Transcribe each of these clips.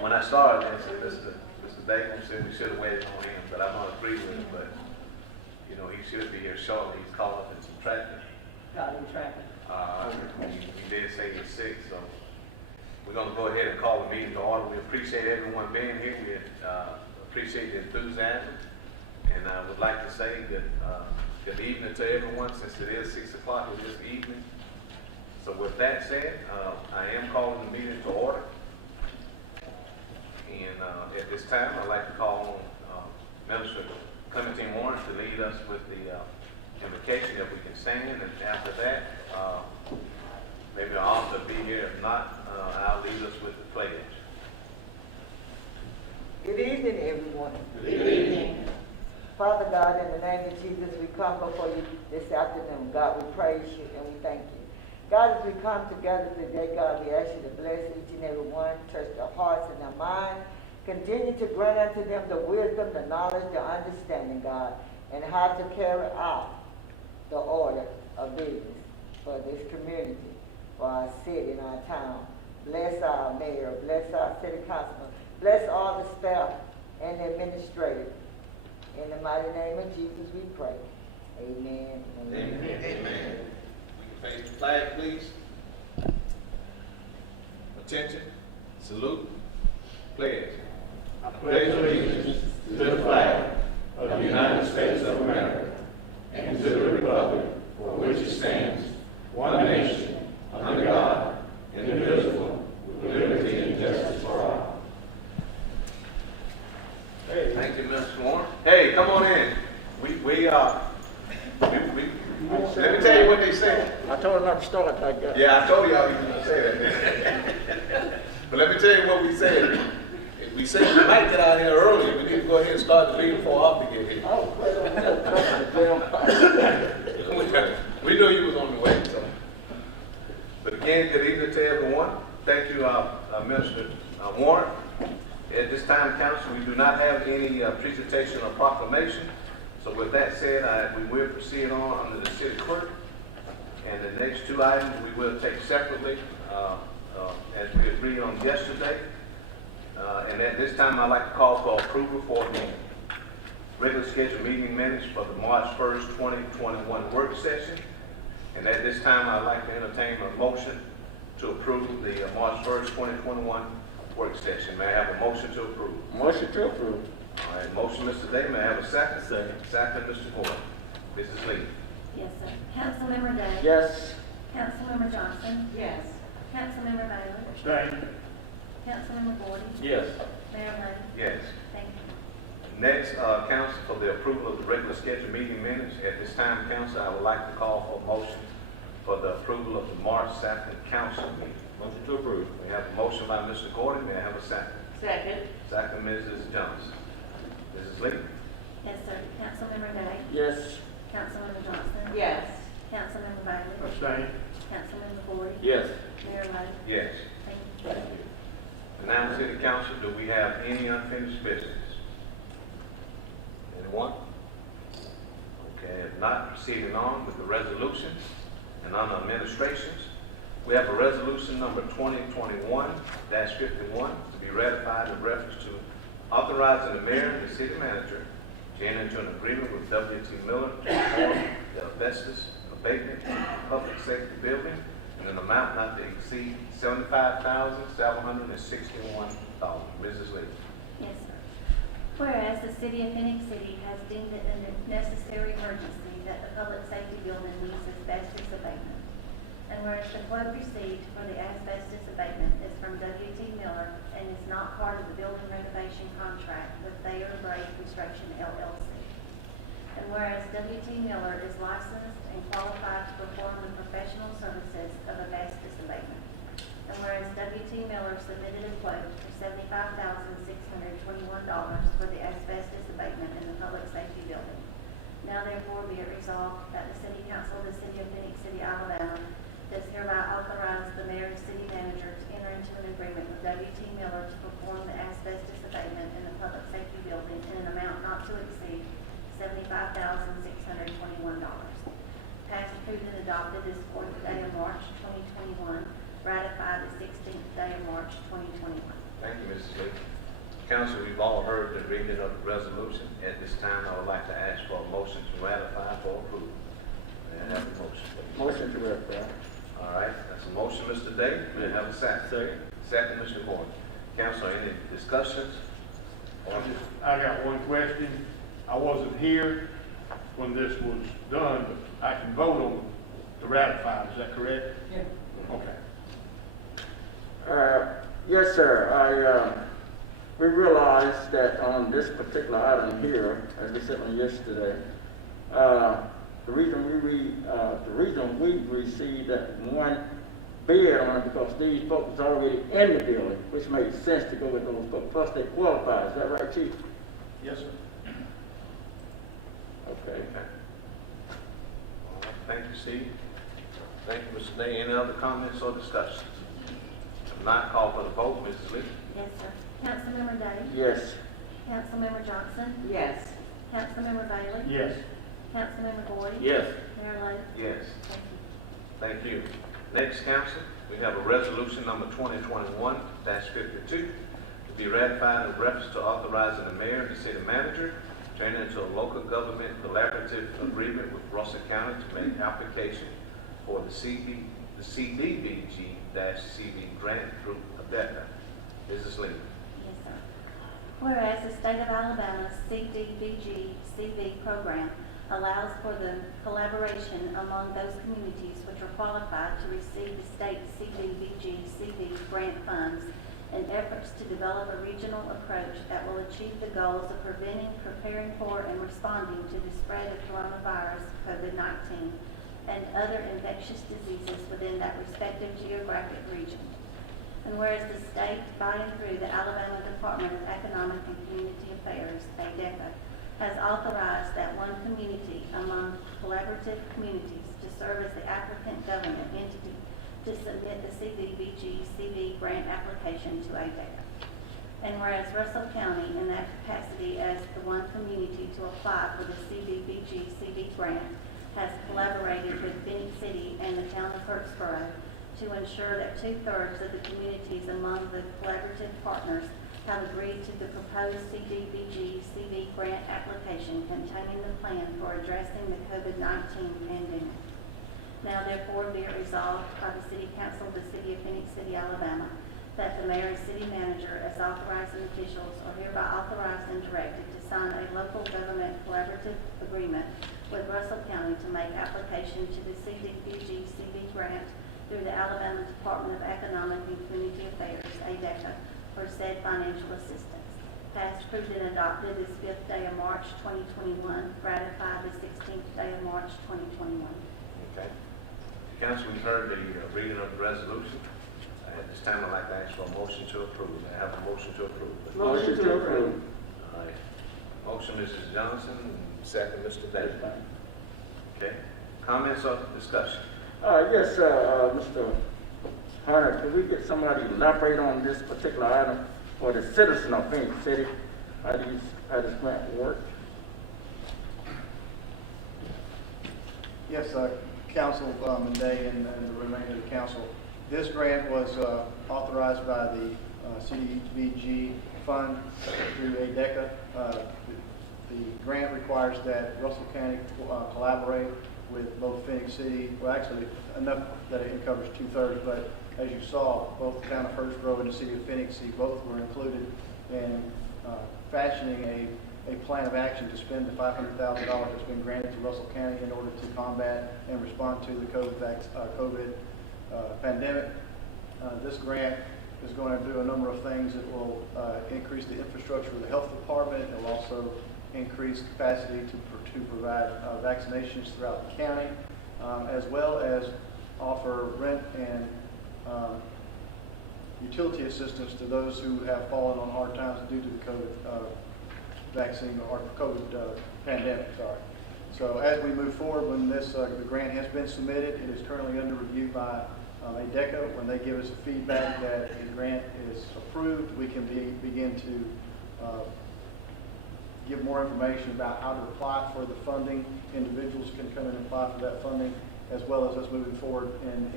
when I started, they said, Mr. Bacon said we should have waited on him, but I don't agree with him, but, you know, he should be here shortly. He's caught up in some traffic. Got him tracking. He did say he's sick, so we're gonna go ahead and call the meeting to order. We appreciate everyone being here. We appreciate the enthusiasm. And I would like to say that, good evening to everyone, since it is 6 o'clock this evening. So with that said, I am calling the meeting to order. And at this time, I'd like to call on Minister Clementine Warren to lead us with the invocation, if we can stand. And after that, maybe I'll also be here. If not, I'll lead us with the pledge. Good evening, everyone. Good evening. Father God, in the name of Jesus, we come before you this afternoon. God, we praise you and we thank you. God, as we come together today, God, we ask you to bless each and every one, touch their hearts and their minds. Continue to grant unto them the wisdom, the knowledge, the understanding, God, and how to carry out the order of business for this community, for our city and our town. Bless our mayor, bless our city councilman, bless all the staff and the administrative. In the mighty name of Jesus we pray. Amen. Amen. Amen. We can face the flag, please. Attention. Salute. Pledge. I pledge allegiance to the flag of the United States of America and to the republic for which it stands, one nation, under God, indivisible, with liberty and justice for all. Hey. Thank you, Mr. Warren. Hey, come on in. Let me tell you what they said. I told him not to start like that. Yeah, I told y'all he was going to say that. But let me tell you what we said. If we said we might get out here early, we need to go ahead and start the meeting before Op to get here. Oh, We knew you was on the way. So. But again, good evening to everyone. Thank you, Minister Warren. At this time, Council, we do not have any presentation or proclamation. So with that said, we will proceed on under the city clerk. And the next two items we will take separately, as we agreed on yesterday. And at this time, I'd like to call for approval for the regular scheduled meeting minutes for the March 1st, 2021 work session. And at this time, I'd like to entertain a motion to approve the March 1st, 2021 work session. May I have a motion to approve? Motion to approve. All right, motion, Mr. Day. May I have a second? Second, Mr. Ford. Mrs. Lee. Yes, sir. Councilmember Day? Yes. Councilmember Johnson? Yes. Councilmember Bailey? Abstain. Councilmember Gordon? Yes. Mayor Lane? Yes. Thank you. Next, Council, for the approval of the regular scheduled meeting minutes. At this time, Council, I would like to call for a motion for the approval of the March 2nd council meeting. Motion to approve. We have a motion by Mr. Gordon. May I have a second? Second. Second, Mrs. Johnson. Mrs. Lee? Yes, sir. Councilmember Day? Yes. Councilmember Johnson? Yes. Councilmember Bailey? Abstain. Councilmember Gordon? Yes. Mayor Lane? Yes. Thank you. Thank you. And now, City Council, do we have any unfinished business? Anyone? Okay, if not, proceeding on with the resolutions and on administrations. We have a resolution number 2021-51 to be ratified in reference to authorizing the mayor and the city manager to enter into an agreement with W.T. Miller to perform the asbestos abatement in the public safety building in an amount not to exceed $75,761. Mrs. Lee. Yes, sir. Whereas the city of Phenix City has deemed it a necessary emergency that the public safety building needs asbestos abatement. And whereas the quote received for the asbestos abatement is from W.T. Miller and is not part of the building renovation contract with Thayer Bray Construction LLC. And whereas W.T. Miller is licensed and qualified to perform the professional services of asbestos abatement. And whereas W.T. Miller submitted a quote for $75,621 for the asbestos abatement in the public safety building. Now therefore be it resolved that the City Council of the City of Phoenix City, Alabama does hereby authorize the mayor and city manager to enter into an agreement with W.T. Miller to perform the asbestos abatement in the public safety building in an amount not to exceed $75,621. Passed, approved, and adopted this 4th day of March 2021. Ratified the 16th day of March 2021. Thank you, Mrs. Lee. Council, we've all heard the reading of the resolution. At this time, I would like to ask for a motion to ratify for approval. May I have a motion, please? Motion to ratify. All right, that's a motion, Mr. Day. May I have a second? Second, Mr. Gordon. Council, any discussions? I got one question. I wasn't here when this was done, but I can vote on to ratify, is that correct? Yeah. Okay. Yes, sir. We realized that on this particular item here, as we said on yesterday, the reason we received that one bid on it because these folks was already in the building, which made sense to go with those folks. Plus, they qualify. Is that right, Chief? Yes, sir. Okay. All right, thank you, Steve. Thank you, Mr. Day. Any other comments or discussions? If not, call for the vote, Mrs. Lee. Yes, sir. Councilmember Day? Yes. Councilmember Johnson? Yes. Councilmember Bailey? Yes. Councilmember Boyd? Yes. Mayor Lo? Yes. Thank you. Thank you. Next, council, we have a resolution number 2021-52 to be ratified in reference to authorizing the mayor and the city manager to enter into a local government collaborative agreement with Russell County to make application for the CDBG-CV grant through ADECA. Mrs. Lee. Yes, sir. Whereas the state of Alabama's CDBG-CV program allows for the collaboration among those communities which are qualified to receive the state CDBG-CV grant funds in efforts to develop a regional approach that will achieve the goals of preventing, preparing for, and responding to the spread of coronavirus, COVID-19, and other infectious diseases within that respective geographic region. And whereas the state, by and through the Alabama Department of Economic and Community Affairs, ADECA, has authorized that one community among collaborative communities to serve as the applicant government entity to submit the CDBG-CV grant application to ADECA. And whereas Russell County, in that capacity as the one community to apply for the CDBG-CV grant, has collaborated with Phenix City and the town of Kirksboro to ensure that 2/3 of the communities among the collaborative partners have agreed to the proposed CDBG-CV grant application containing the plan for addressing the COVID-19 pandemic. Now therefore be it resolved by the City Council of the City of Phenix City, Alabama, that the mayor and city manager as authorizing officials are hereby authorized and directed to sign a local government collaborative agreement with Russell County to make application to the CDBG-CV grant through the Alabama Department of Economic and Community Affairs, ADECA, for said financial assistance. Passed, approved, and adopted this 5th day of March 2021, ratified the 16th day of March 2021. Okay. Council, we've heard the reading of the resolution. At this time, I'd like to ask for a motion to approve. I have a motion to approve. Motion to approve. All right. Motion, Mrs. Johnson, and second, Mr. Davis. Okay. Comments or discussion? Yes, Mr. Hunter, could we get somebody to elaborate on this particular item for the citizen of Phoenix City? How this grant work? Yes, Councilman Day and the remainder of the council. This grant was authorized by the CDBG fund through ADECA. The grant requires that Russell County collaborate with both Phoenix City, well actually enough that it covers 2/3, but as you saw, both the town of Hurstgrove and the city of Phoenix City both were included in fashioning a plan of action to spend the $500,000 that's been granted to Russell County in order to combat and respond to the COVID pandemic. This grant is going to do a number of things. It will increase the infrastructure of the health department. It will also increase capacity to provide vaccinations throughout the county, as well as offer rent and utility assistance to those who have fallen on hard times due to the COVID vaccine or COVID pandemic. So as we move forward, when the grant has been submitted, it is currently under review by ADECA. When they give us feedback that the grant is approved, we can begin to give more information about how to apply for the funding. Individuals can come in and apply for that funding, as well as us moving forward and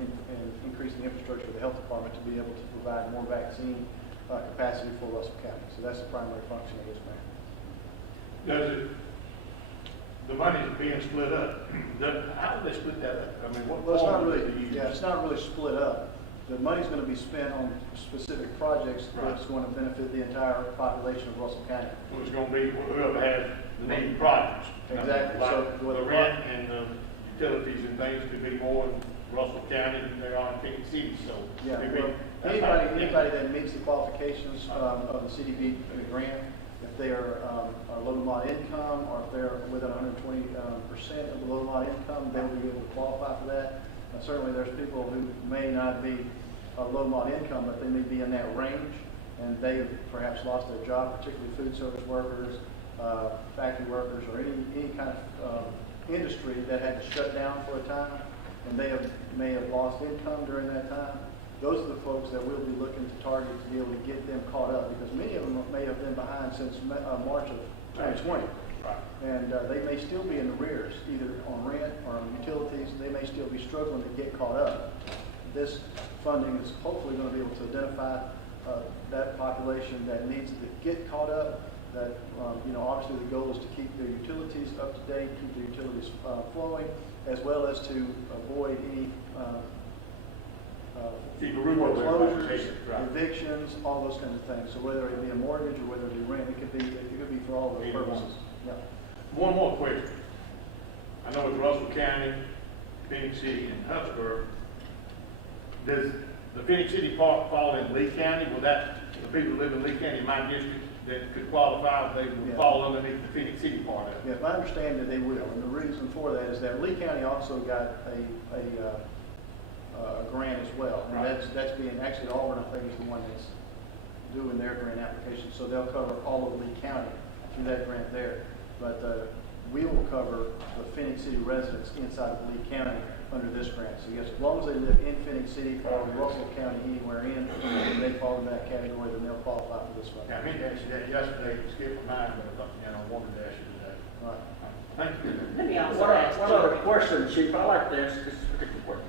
increasing the infrastructure of the health department to be able to provide more vaccine capacity for Russell County. So that's the primary function of this grant. Does it, the money is being split up, how do they split that up? I mean, what Well, it's not formula really, do they use? yeah, it's not really split up. The money's going to be spent on specific projects that's going to benefit the entire population of Russell County. So it's gonna be whoever has the needed projects. Exactly. Like So the the rent and the utilities and things could be more in Russell County than they are in Phenix City, so. Yeah, it'd well, be- that's how- anybody that meets the qualifications of the CDB grant, if they are low to moderate income, or if they're within 120% of the low to moderate income, they'll be able to qualify for that. Certainly, there's people who may not be low to moderate income, but they may be in that range, and they have perhaps lost their job, particularly food service workers, factory workers, or any kind of industry that had to shut down for a time, and may have lost income during that time. Those are the folks that we'll be looking to target to be able to get them caught up, because many of them may have been behind since March of 2020. Right. And they may still be in arrears, either on rent or on utilities. They may still be struggling to get caught up. This funding is hopefully going to be able to identify that population that needs to get caught up. That, obviously the goal is to keep their utilities up to date, keep the utilities flowing, as well as to avoid any Keep a roof over their foreclosures, education, right. evictions, all those kinds of things. So whether it be a mortgage or whether it be rent, it could be for all those Either one. purposes. Yeah. One more question. I know it's Russell County, Phenix City, and Hutchburg. Does the Phenix City part fall in Lee County? Will that, the people who live in Lee County, my district, that could qualify, they would Yeah. fall underneath the Phenix City part of it? Yes, I understand that they will, and the reason for that is that Lee County also got a grant as well. And Right. that's being, actually Auburn, I think, is the one that's doing their grant application, so they'll cover all of Lee County through that grant there. But we will cover the Phenix City residents inside of Lee County under this grant. So yes, as long as they live in Phenix City or Russell County, anywhere in, and they fall in that category, then they'll qualify for this fund. Yeah, I meant to ask you that yesterday, it skipped my mind, but I thought, I wanted to ask you today. Right. Thank you. Let me also One ask. other question, Chief, I'd like to ask this particular question.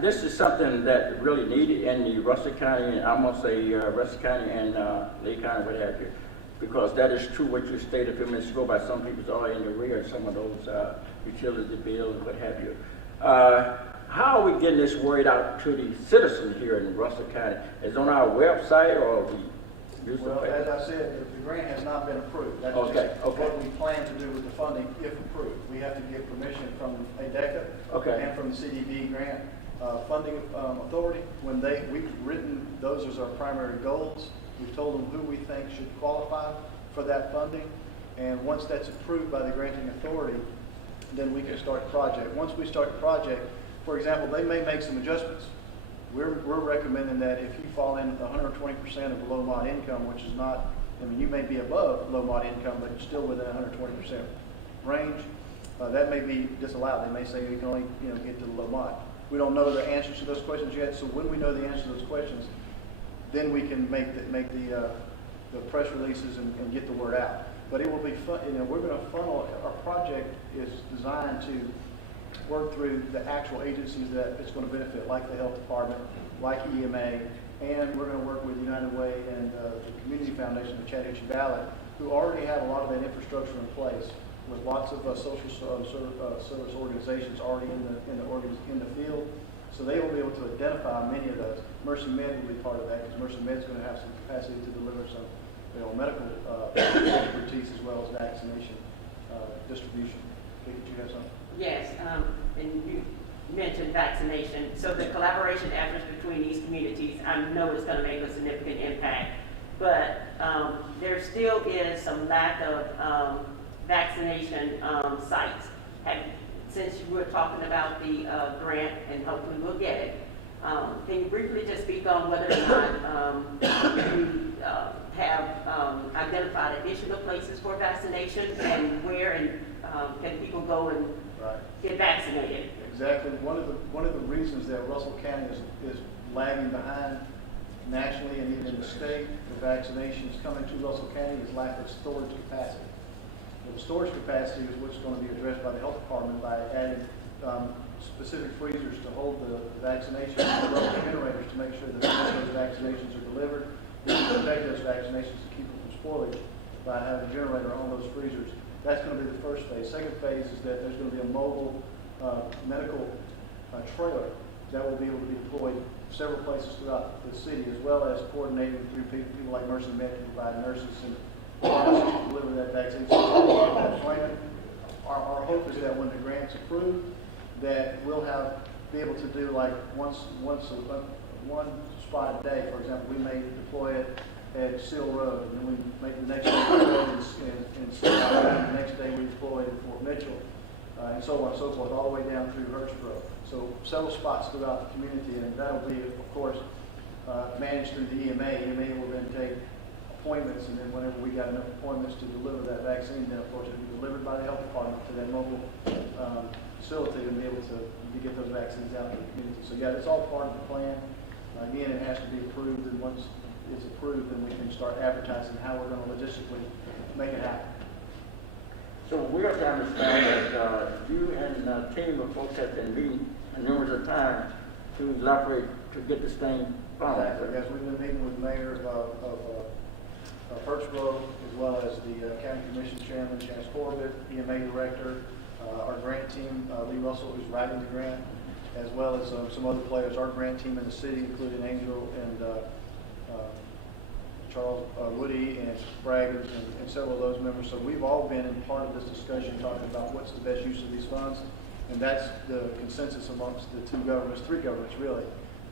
This is something that really needed in the Russell County, and I'm gonna say Russell County and Lee County, what have you, because that is true what you stated a few minutes ago about some people's are in the rear of some of those utility bills and what have you. How are we getting this word out to the citizens here in Russell County? Is it on our website or we use the Well, as paper? I said, the grant has not been approved. That's Okay, just okay. what we plan to do with the funding if approved. We have to get permission from ADECA Okay. and from the CDB grant funding authority. We've written those as our primary goals. We've told them who we think should qualify for that funding. And once that's approved by the granting authority, then we can start the project. Once we start the project, for example, they may make some adjustments. We're recommending that if you fall in 120% of the low mod income, which is not, I mean, you may be above low mod income, but you're still within 120% range, that may be disallowed. They may say you can only, get to the low mod. We don't know the answers to those questions yet, so when we know the answer to those questions, then we can make the press releases and get the word out. But it will be fun, we're going to funnel, our project is designed to work through the actual agencies that it's going to benefit, like the health department, like EMA, and we're going to work with United Way and the Community Foundation of Chattahoochee Valley, who already have a lot of that infrastructure in place, with lots of social service organizations already in the field. So they will be able to identify many of those. Mercy Med will be part of that, because Mercy Med is going to have some capacity to deliver some medical expertise as well as vaccination distribution. Did you have something? Yes, and you mentioned vaccination. So the collaboration efforts between these communities, I know it's going to make a significant impact, but there still is some lack of vaccination sites. Since you were talking about the grant, and hopefully we'll get it, can you briefly just speak on whether or not you have identified additional places for vaccination, and where and can people go and get vaccinated? Exactly. One of the reasons that Russell County is lagging behind nationally and even in the state for vaccinations coming to Russell County is lack of storage capacity. The storage capacity is what's going to be addressed by the health department by adding specific freezers to hold the vaccinations, and rubber generators to make sure that those vaccinations are delivered. We can protect those vaccinations to keep them from spoilage by having a generator on those freezers. That's going to be the first phase. Second phase is that there's going to be a mobile medical trailer that will be able to be deployed several places throughout the city, as well as coordinating through people like Mercy Med to provide nurses and pharmacists to deliver that vaccine. Our hope is that when the grant's approved, that we'll be able to do like one spot a day. For example, we may deploy it at Seal Road, and then we make the next day deploy it in Seal Road, and the next day we deploy it in Fort Mitchell, and so on and so forth, all the way down through Hurtsboro. So several spots throughout the community, and that'll be, of course, managed through the EMA. EMA will then take appointments, and then whenever we got enough appointments to deliver that vaccine, then of course it'll be delivered by the health department to that mobile facility and be able to get those vaccines out to the community. So yeah, it's all part of the plan. Again, it has to be approved, and once it's approved, then we can start advertising how we're going to logistically make it happen. So we have to understand that you and a team of folks have been meeting numerous times to elaborate to get this thing found. Exactly. Yes, we've been meeting with the mayor of Hurtsboro, as well as the county commission chairman, Chance Corbett, EMA director, our grant team, Lee Russell, who's writing the grant, as well as some other players. Our grant team in the city, including Angel and Charles Woody and Bragg and several of those members. So we've all been in part of this discussion talking about what's the best use of these funds. And that's the consensus amongst the three governments really.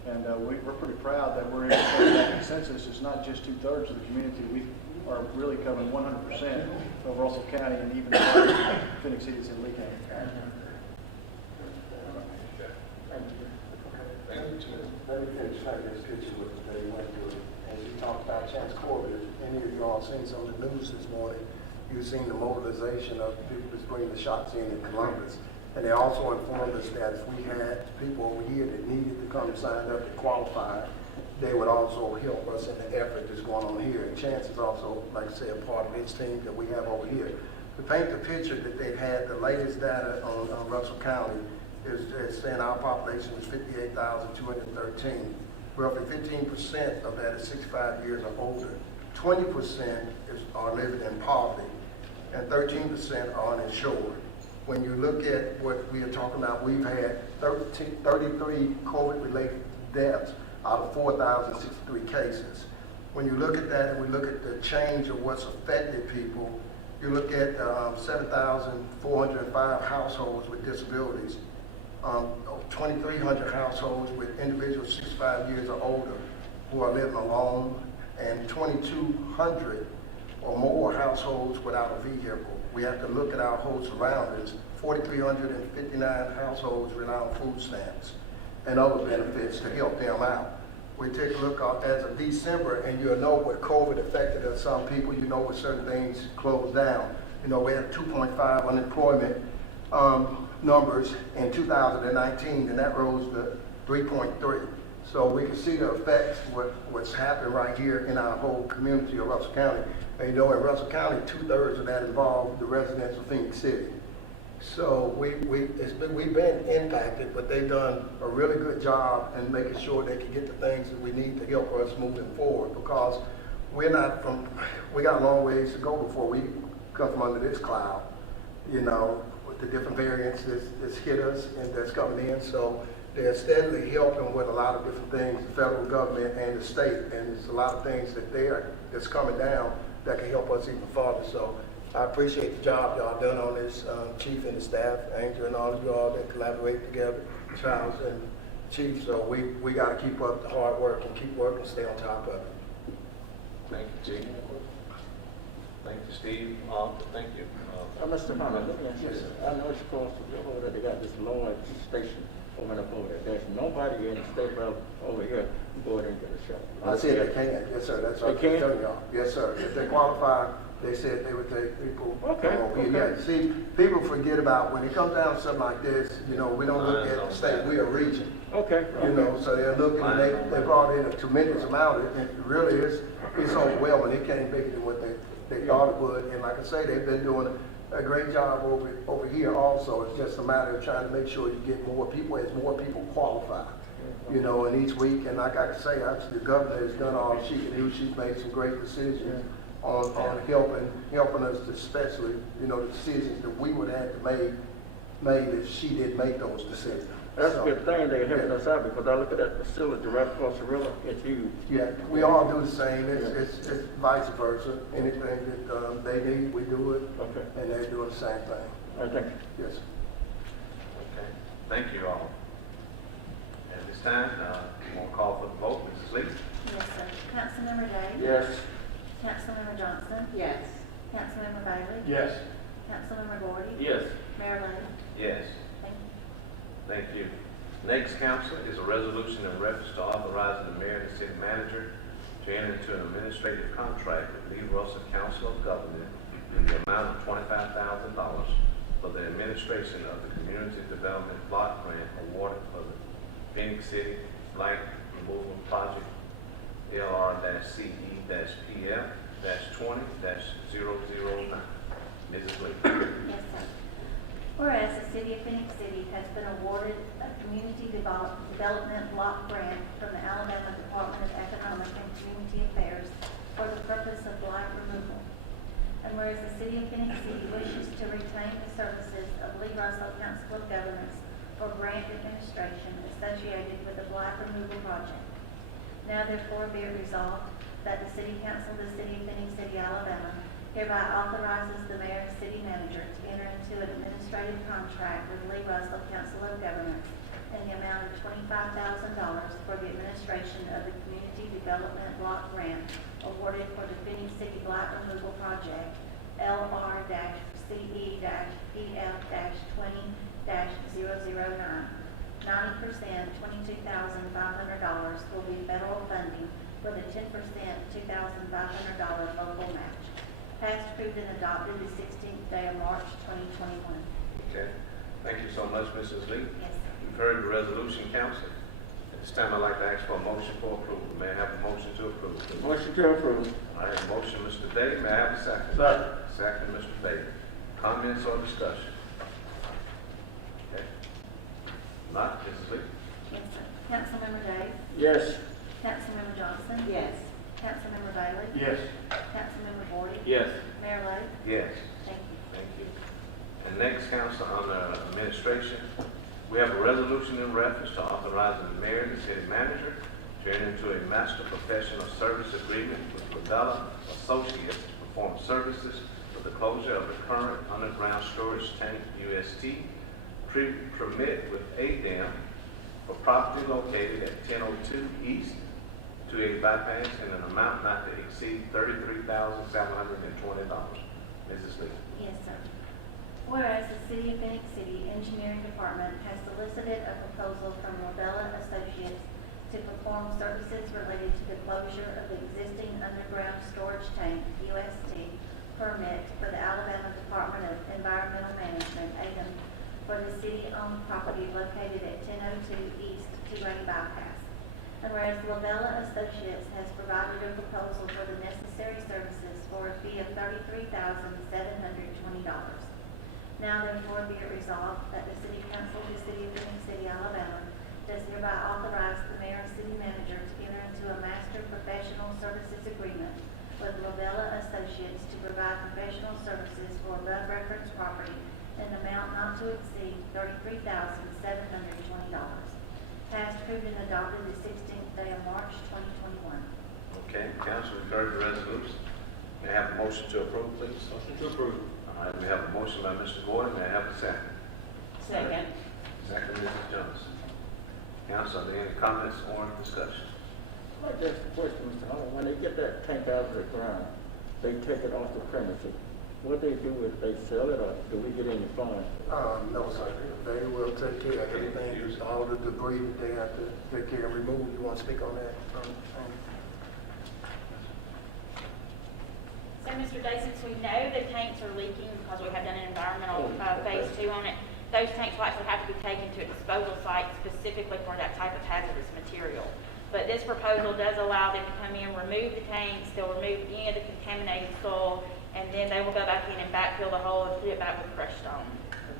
And we're pretty proud that we're able to have that consensus. It's not just 2/3 of the community. We are really covering 100% of Russell County and even Phenix City and Lee County. Let me finish this picture with the day went through. As you talked about Chance Corbett, if any of you all seen some of the news this morning, you've seen the mobilization of people that's bringing the shots in Columbus. And they also informed us that if we had people over here that needed to come sign up to qualify, they would also help us in the effort that's going on here. And Chance is also, like I said, a part of his team that we have over here. To paint the picture that they've had, the latest data on Russell County is saying our population was 58,213. Roughly 15% of that is 65 years or older. 20% are living in poverty, and 13% are uninsured. When you look at what we are talking about, we've had 33 COVID-related deaths out of 4,063 cases. When you look at that and we look at the change of what's affected people, you look at 7,405 households with disabilities, 2,300 households with individuals 65 years or older who are living alone, and 2,200 or more households without a vehicle. We have to look at our whole surroundings. 4,359 households rely on food stamps and other benefits to help them out. We take a look as of December, and you'll know what COVID affected us. Some people, you know, what certain things closed down. You know, we had 2.5 unemployment numbers in 2019, and that rose to 3.3. So we can see the effects of what's happened right here in our whole community of Russell County. And you know, in Russell County, 2/3 of that involved the residents of Phenix City. So we've been impacted, but they've done a really good job in making sure they can get the things that we need to help us moving forward, because we got a long ways to go before we come from under this cloud, you know, with the different variants that's hit us and that's coming in. So they're steadily helping with a lot of different things, the federal government and the state, and there's a lot of things that's coming down that can help us even further. So I appreciate the job y'all done on this, Chief and the staff, Angel and all of you all that collaborate together, Charles and Chief. So we got to keep up the hard work and keep working, stay on top of it. Thank you, Chief. Thank you, Steve. Thank you. Mr. Hunter, let me ask you, I know it's close to over there, they got this large station over there. There's nobody in the state over here who go in and get a shot. I said they can, yes sir, that's what I'm telling y'all. Yes sir, if they qualify, they said they would take people. Okay. Yeah, see, people forget about when it comes down to something like this, you know, we don't look at the state, we are a region. Okay. You know, so they're looking, and they brought in a tremendous amount, and it really is, it's overwhelming. It can't make it to what they thought it would. And like I say, they've been doing a great job over here also. It's just a matter of trying to make sure you get more people as more people qualify. You know, and each week, and like I say, the governor has done all she can do. She's made some great decisions on helping us, to especially, you know, the decisions that we would have to made if she didn't make those decisions. That's So, a good thing they're helping us out, because I look at that facility right across the river, it's huge. Yeah, we all do the same. It's vice versa. Anything that they need, we do it, Okay. and they do the same thing. I think, Yes. Okay, thank you all. At this time, we'll call for the vote. Mrs. Lee? Yes, sir. Councilmember Day? yes, Councilmember Johnson? Yes. Councilmember Bailey? Yes. Councilmember Gordy? yes. Mayor Lo? Yes. Thank you. Thank you. Next, council, is a resolution in reference to authorizing the mayor and the city manager to enter into an administrative contract with Lee Russell Council of Government in the amount of $25,000 for the administration of the Community Development Block Grant awarded for the Phenix City Blight Removal Project LR-CE-PF-20-009. Mrs. Lee. Yes, sir. Whereas the city of Phenix City has been awarded a community development block grant from the Alabama Department of Economic and Community Affairs for the purpose of blight removal. And whereas the city of Phenix City wishes to retain the services of Lee Russell Council of Governments for grant administration associated with the blight removal project. Now therefore be it resolved that the City Council of the City of Phenix City, Alabama hereby authorizes the mayor and city manager to enter into an administrative contract with Lee Russell Council of Governments in the amount of $25,000 for the administration of the Community Development Block Grant awarded for the Phenix City Blight Removal Project LR-CE-PF-20-009. 90%, $22,500 will be federal funding with a 10% $2,500 local match. Passed, approved, and adopted the 16th day of March, 2021. Okay. Thank you so much, Mrs. Lee. Yes, sir. You've heard the resolution, council. At this time, I'd like to ask for a motion for approval. May I have a motion to approve, please? Motion to approve. All right, motion, Mr. Day. May I have a second? Second. Second, Mr. Bailey. Comments or discussion? Okay. Not, Mrs. Lee? Yes, sir. Councilmember Day? Yes, Councilmember Johnson? Yes. Councilmember Bailey? Yes. Councilmember Gordy? yes. Mayor Lo? Yes. Thank you. Thank you. And next, council, under administration, we have a resolution in reference to authorizing the mayor and the city manager to enter into a master professional service agreement with Lavella Associates to perform services for the closure of the current underground storage tank UST pre-permit with ADEM for property located at 1002 East to a bypass in an amount not to exceed $33,720. Mrs. Lee. Yes, sir. Whereas the City of Phoenix City Engineering Department has solicited a proposal from Robella Associates to perform services related to the closure of the existing underground storage tank, UST, permit for the Alabama Department of Environmental Management, ADEM, for the city-owned property located at 1002 East to-a bypass. And whereas Robella Associates has provided a proposal for the necessary services for a fee of $33,720. Now therefore be it resolved that the City Council of the City of Phoenix City, Alabama, does hereby authorize the mayor and city manager to enter into a master professional services agreement with Robella Associates to provide professional services for above referenced property in an amount not to exceed $33,720. Passed, approved, and adopted the 16th day of March, 2021. Okay, council, we've heard the resolution. May I have a motion to approve, please? Motion to approve. All right, we have a motion by Mr. Gordon. May I have a second? Second. Second, Mrs. Johnson. Council, are there any comments or discussion? I'd like to ask a question, Mr. Hall. When they get that tank out of the ground, they take it off the premises. What they do is they sell it, or do we get any funds? No, sir. They will take care of everything, all the debris that they have to take care and remove. You want to speak on that? So, Mr. Day, since we know the tanks are leaking because we have done an environmental phase 2 on it, those tanks will actually have to be taken to a disposal site specifically for that type of hazardous material. But this proposal does allow them to come in, remove the tanks, they'll remove any of the contaminated soil, and then they will go back in and backfill the hole and put it back with crushed stone.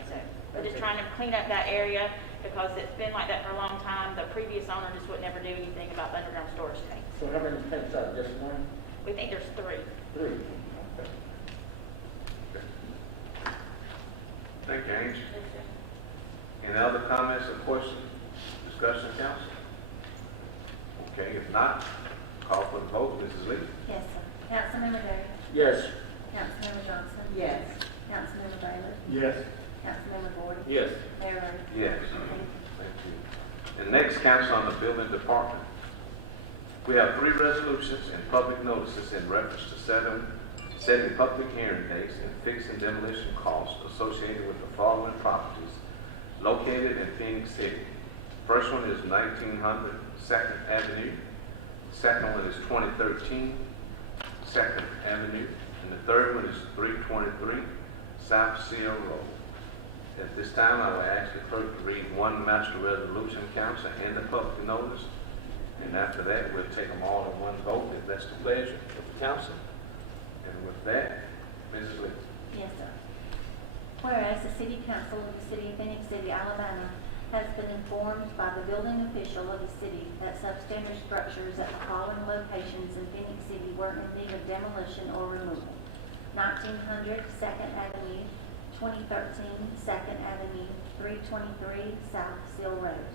So, we're just trying to clean up that area because it's been like that for a long time. The previous owner just would never do anything about the underground storage tanks. So how many tents are there? Just one? We think there's 3. 3. Okay. Thank you, Angel. Any other comments or questions, discussion, council? Okay, if not, call for the vote. Mrs. Lee? Yes, sir. Councilmember Day? Yes. Councilmember Johnson? Yes. Councilmember Bailey? Yes. Councilmember Gordon? Yes. Mayor Rose? Yes. Thank you. And next, council on the building department. We have 3 resolutions and public notices in reference to setting public hearing dates and fixing demolition costs associated with the following properties located in Phenix City. First one is 1900 2nd Avenue. Second one is 2013 2nd Avenue. And the third one is 323 South Seal Road. At this time, I will ask the clerk to read one master resolution, council, and the public notice. And after that, we'll take them all in one vote, if that's the pleasure of the council. And with that, Mrs. Lee. Yes, sir. Whereas the City Council of the City of Phoenix City, Alabama, has been informed by the building official of the city that substandard structures at the following locations in Phoenix City were in need of demolition or removal: 1900 2nd Avenue, 2013 2nd Avenue, 323 South Seal Road.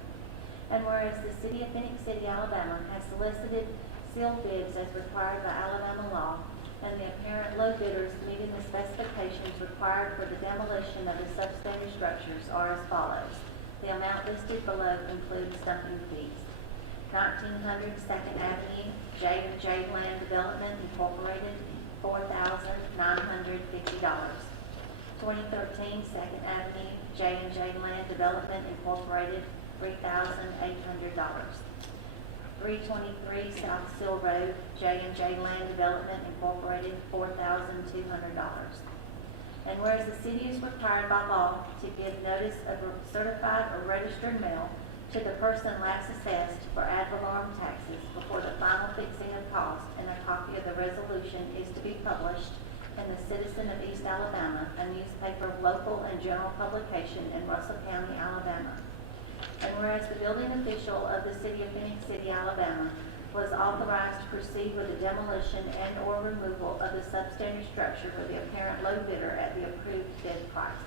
And whereas the City of Phoenix City, Alabama, has solicited sealed bids as required by Alabama law, and the apparent low bidders meeting the specifications required for the demolition of the substandard structures are as follows. The amount listed below includes stumping fees: 1900 2nd Avenue, J&J Land Development Incorporated, $4,950. 2013 2nd Avenue, J&J Land Development Incorporated, $3,800. 323 South Seal Road, J&J Land Development Incorporated, $4,200. And whereas the city is required by law to give notice of certified or registered mail to the person last assessed for ad valorem taxes before the final fixing of cost, and a copy of the resolution is to be published in the Citizen of East Alabama, a newspaper of local and general publication in Russell County, Alabama. And whereas the building official of the City of Phoenix City, Alabama, was authorized to proceed with the demolition and or removal of the substandard structure for the apparent low bidder at the approved bid price.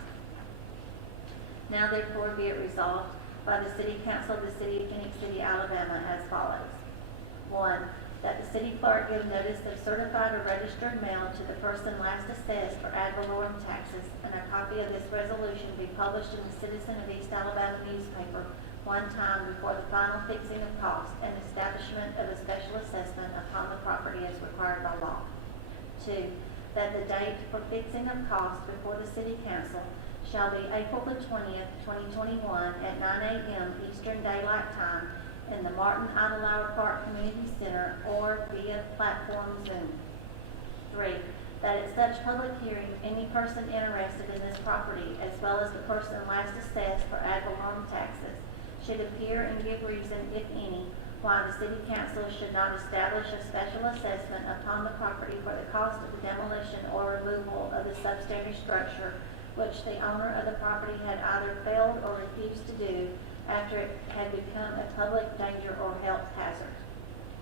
Now therefore be it resolved by the City Council of the City of Phoenix City, Alabama as follows. 1. That the city clerk give notice of certified or registered mail to the person last assessed for ad valorem taxes, and a copy of this resolution be published in the Citizen of East Alabama newspaper one time before the final fixing of cost and establishment of a special assessment upon the property as required by law. 2. That the date for fixing of cost before the City Council shall be April the 20th, 2021 at 9 a.m. Eastern Daylight Time in the Martin Idlehour Park Community Center or via platform Zoom. 3. That at such public hearing, any person interested in this property, as well as the person last assessed for ad valorem taxes, should appear and give reason, if any, why the City Council should not establish a special assessment upon the property for the cost of the demolition or removal of the substandard structure, which the owner of the property had either failed or refused to do after it had become a public danger or health hazard.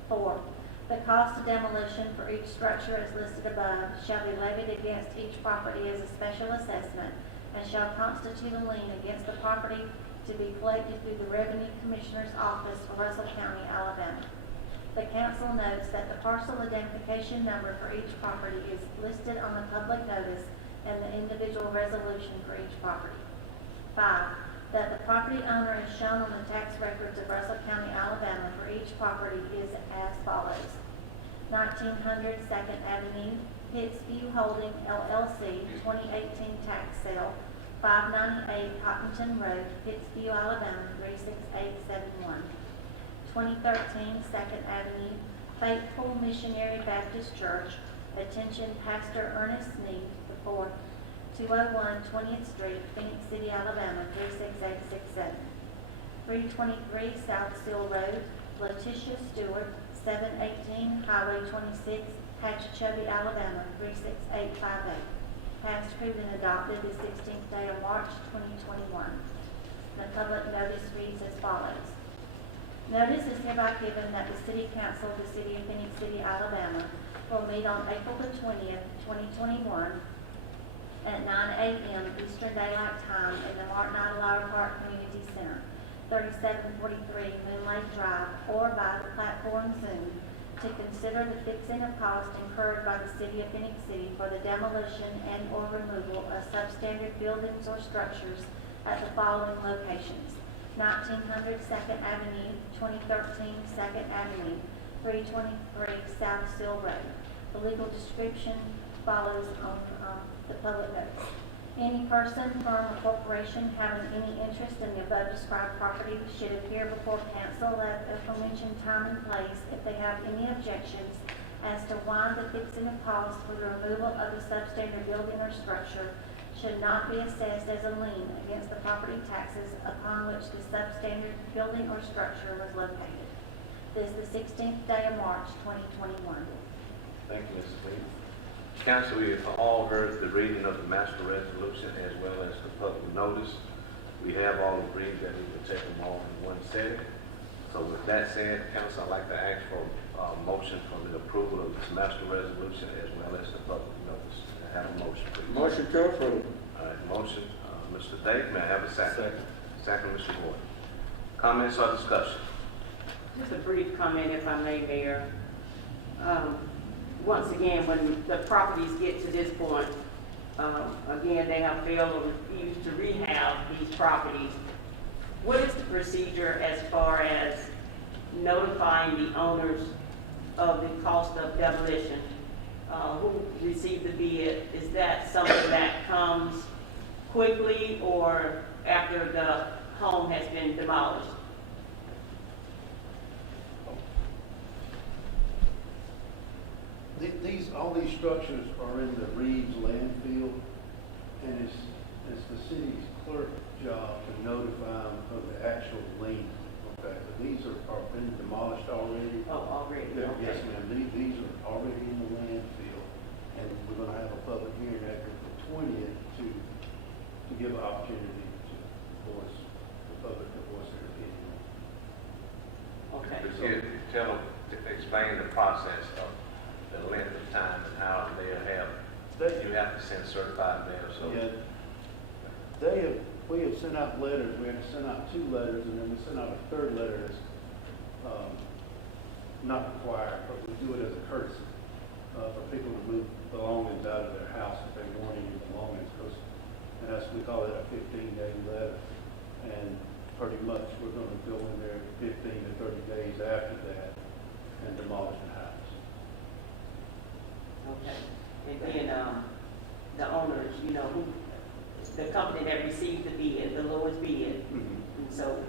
4. The cost of demolition for each structure as listed above shall be levied against each property as a special assessment and shall constitute a lien against the property to be collected through the Revenue Commissioner's Office for Russell County, Alabama. The council notes that the parcel identification number for each property is listed on the public notice and the individual resolution for each property. 5. That the property owner is shown on the tax records of Russell County, Alabama for each property is as follows. 1900 2nd Avenue, Pittsview Holding LLC, 2018 tax sale, 598 Cottonton Road, Pittsview, Alabama, 36871. 2013 2nd Avenue, Faithful Missionary Baptist Church, attention Pastor Ernest Sneed, IV, 201 20th Street, Phoenix City, Alabama, 36867. 323 South Seal Road, Letitia Stewart, 718 Highway 26, Hatchachubby, Alabama, 36858. Passed, approved, and adopted the 16th day of March 2021. The public notice reads as follows. Notice is hereby given that the City Council of the City of Phenix City, Alabama will meet on April the 20th, 2021 at 9 a.m. Eastern Daylight Time in the Martin Idlehour Park Community Center, 3743 Moonlight Drive, or by the platform Zoom, to consider the fixing of cost incurred by the City of Phenix City for the demolition and/or removal of substandard buildings or structures at the following locations: 1900 2nd Avenue, 2013 2nd Avenue, 323 South Sill Road. The legal description follows on the public notice. Any person, firm, or corporation having any interest in the above described property should appear before council at the aforementioned time and place if they have any objections as to why the fixing of cost for the removal of the substandard building or structure should not be assessed as a lien against the property taxes upon which the substandard building or structure was located. This is the 16th day of March, 2021. Thank you, Mrs. Lee. Council, we have all heard the reading of the master resolution as well as the public notice. We have all agreed that we can take them all in one setting. So with that said, Council, I'd like to ask for a motion for the approval of this master resolution as well as the public notice. I have a motion, please. Motion to approve. All right, motion, Mr. Day, may I have a second? Second, Mr. Gordon. Comments or discussion? Just a brief comment, if I may, Mayor. Once again, when the properties get to this point, again, they have failed or refused to rehab these properties. What is the procedure as far as notifying the owners of the cost of demolition? Who received the bid? Is that something that comes quickly or after the home has been demolished? All these structures are in the Reeves landfill, and it's the city's clerk's job to notify them of the actual lien. Okay, but these are been demolished already. Oh, already? Yes, Okay. ma'am, these are already in the landfill, and we're gonna have a public hearing after the 20th to give an opportunity to voice, the public to voice their opinion. Okay. Could you tell them, explain the process of the length of time and how they have, you have to send certified mail, so. Yeah, we have sent out letters, we have sent out 2 letters, and then we sent out a 3rd letter that's, not required, but we do it as a courtesy, for people to move belongings out of their house if they want any belongings, and we call it a 15-day letter, and pretty much we're gonna go in there 15 to 30 days after that and demolish the house. Okay. And then, the owners, the company that received the bid, the lowest bid. Mm-hmm. And so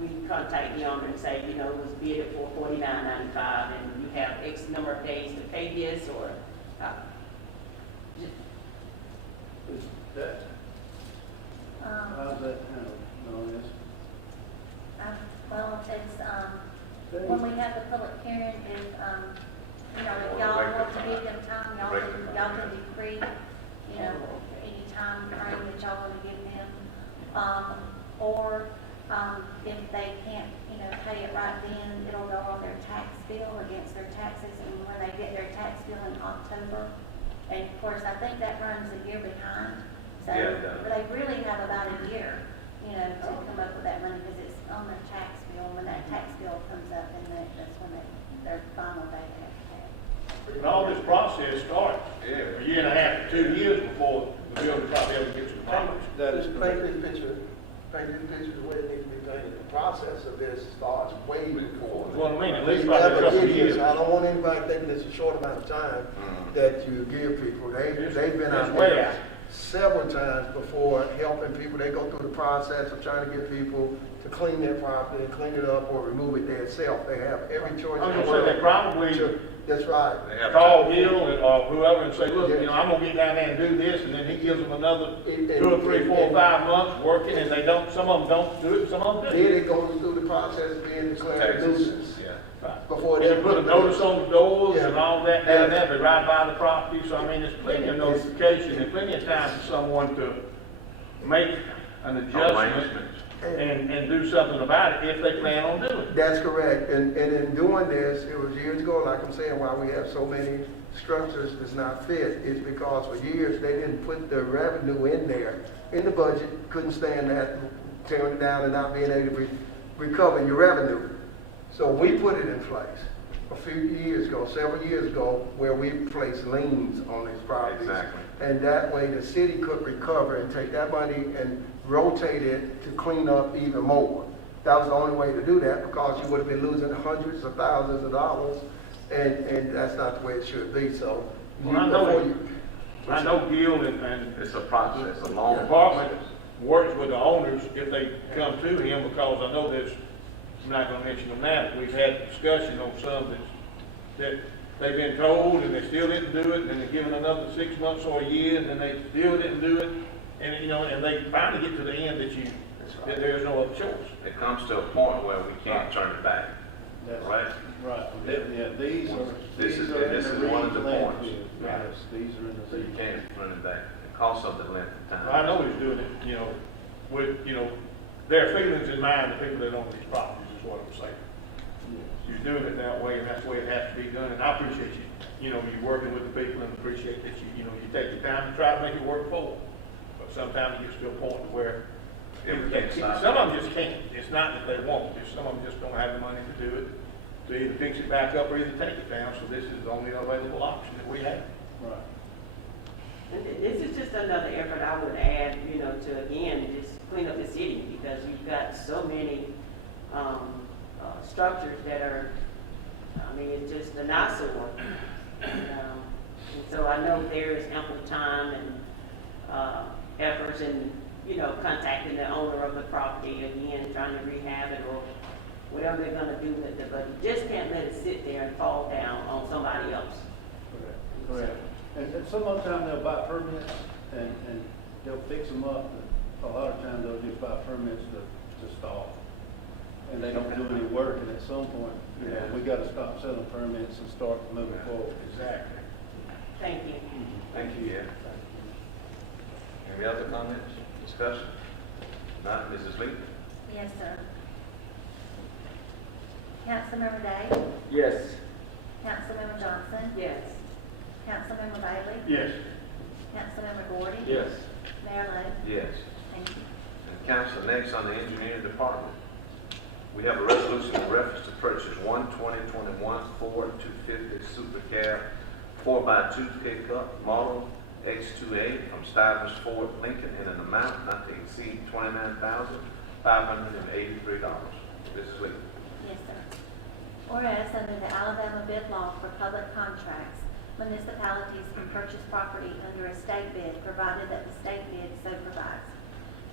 we contact the owner and say, it was bid for $49.95 and you have X number of days to pay this or, Is that, how's that handled, Melanie? Well, it's, when we have the public hearing, if y'all want to give them time, y'all can decree, any time frame that y'all want to give them. Or, if they can't, pay it right then, it'll go on their tax bill against their taxes, and when they get their tax bill in October. And of course, I think that runs a year behind, so Yeah, it does. they really have about a year, to come up with that money, because it's on their tax bill. When that tax bill comes up, and that's when their final day they have to pay. And all this process starts Yeah. a year and a half to 2 years before the building probably ever gets demolished. That is Just correct. paint this picture the way it needs to be painted. The process of this starts way before. That's what I mean, at least You about have a a couple of year, years. so I don't want anybody thinking it's a short amount of time that you give people. They've been out It's way there out. several times before helping people. They go through the process of trying to get people to clean their property and clean it up or remove it themselves. They have every choice I in was the gonna say, world. they probably That's right. They have call time. Gil or whoever and say, look, Yeah. I'm gonna get down there and do this, and then he gives them another And- 2 or 3, 4, and- 5 months working, and some of them don't do it, some of them Then do. it goes through the process of being declared a Taxes. nuisance. Yeah. Before And they you put a notice on the doors and Yeah. all that down there, they ride by the property, so I mean, there's plenty of notification and plenty of time for someone to make an adjustment and do something about it if they plan on doing it. That's correct, and in doing this, it was years ago, like I'm saying, why we have so many structures that's not fit, is because for years, they didn't put the revenue in there, in the budget, couldn't stand that, tearing it down and not being able to recover your revenue. So we put it in place a few years ago, several years ago, where we placed liens on these properties. Exactly. And that way, the city could recover and take that money and rotate it to clean up even more. That was the only way to do that, because you would have been losing hundreds of thousands of dollars, and that's not the way it should be, so. Well, I know Gil and It's a process, a long department process. works with the owners if they come to him, because I know there's, I'm not gonna mention them now, but we've had discussion on some that they've been told and they still didn't do it, and then they're given another 6 months or a year, and then they still didn't do it, and you know, and they finally get to the end that there's no other choice. It comes to a point where we can't turn it back, That's right? right. Yeah, these are. This is in one of the regional points. landfill. Yes, these are in So the. you can't run it back. It costs something length of I time. know he's doing it, you know, with, you know, their feelings in mind, the people that own these properties is what I'm saying. You're doing it that way, and that's the way it has to be done, and I appreciate you know, you working with the people, and appreciate that you know, you take the time to try to make it work for them. But sometimes it gets to a point where Yeah, we can't stop. some of them just can't. It's not that they won't, just some of them just don't have the money to do it, to either fix it back up or either take it down, so this is the only available option that we have. Right. And this is just another effort I would add, you know, to again, just clean up the city, because we've got so many, structures that are, I mean, it's just an eyesore. And so I know there is ample time and, efforts in, you know, contacting the owner of the property again, trying to rehab it or whatever they're gonna do with it, but you just can't let it sit there and fall down on somebody else. Correct. And some of the time they'll buy permits and they'll fix them up. A lot of times they'll just buy permits to stall. And they don't do any work, and at some point, you know, we gotta stop selling permits and start moving forward. Exactly. Thank you. Thank you, yeah. Any other comments, discussion? Not, Mrs. Lee? Yes, sir. Councilmember Day? Yes. Councilmember Johnson? Yes. Councilmember Bailey? Yes. Councilmember Gordy? Yes. Mayor Lo? Yes. Thank you. And council, next on the engineering department. We have a resolution in reference to purchase one 2021 Ford 250 Super Cab 4x2 pickup model X2A from Stivers Ford Lincoln in an amount not to exceed $29,583. Mrs. Lee. Yes, sir. Whereas under the Alabama bid law for public contracts, municipalities can purchase property under a state bid provided that the state bid so provides.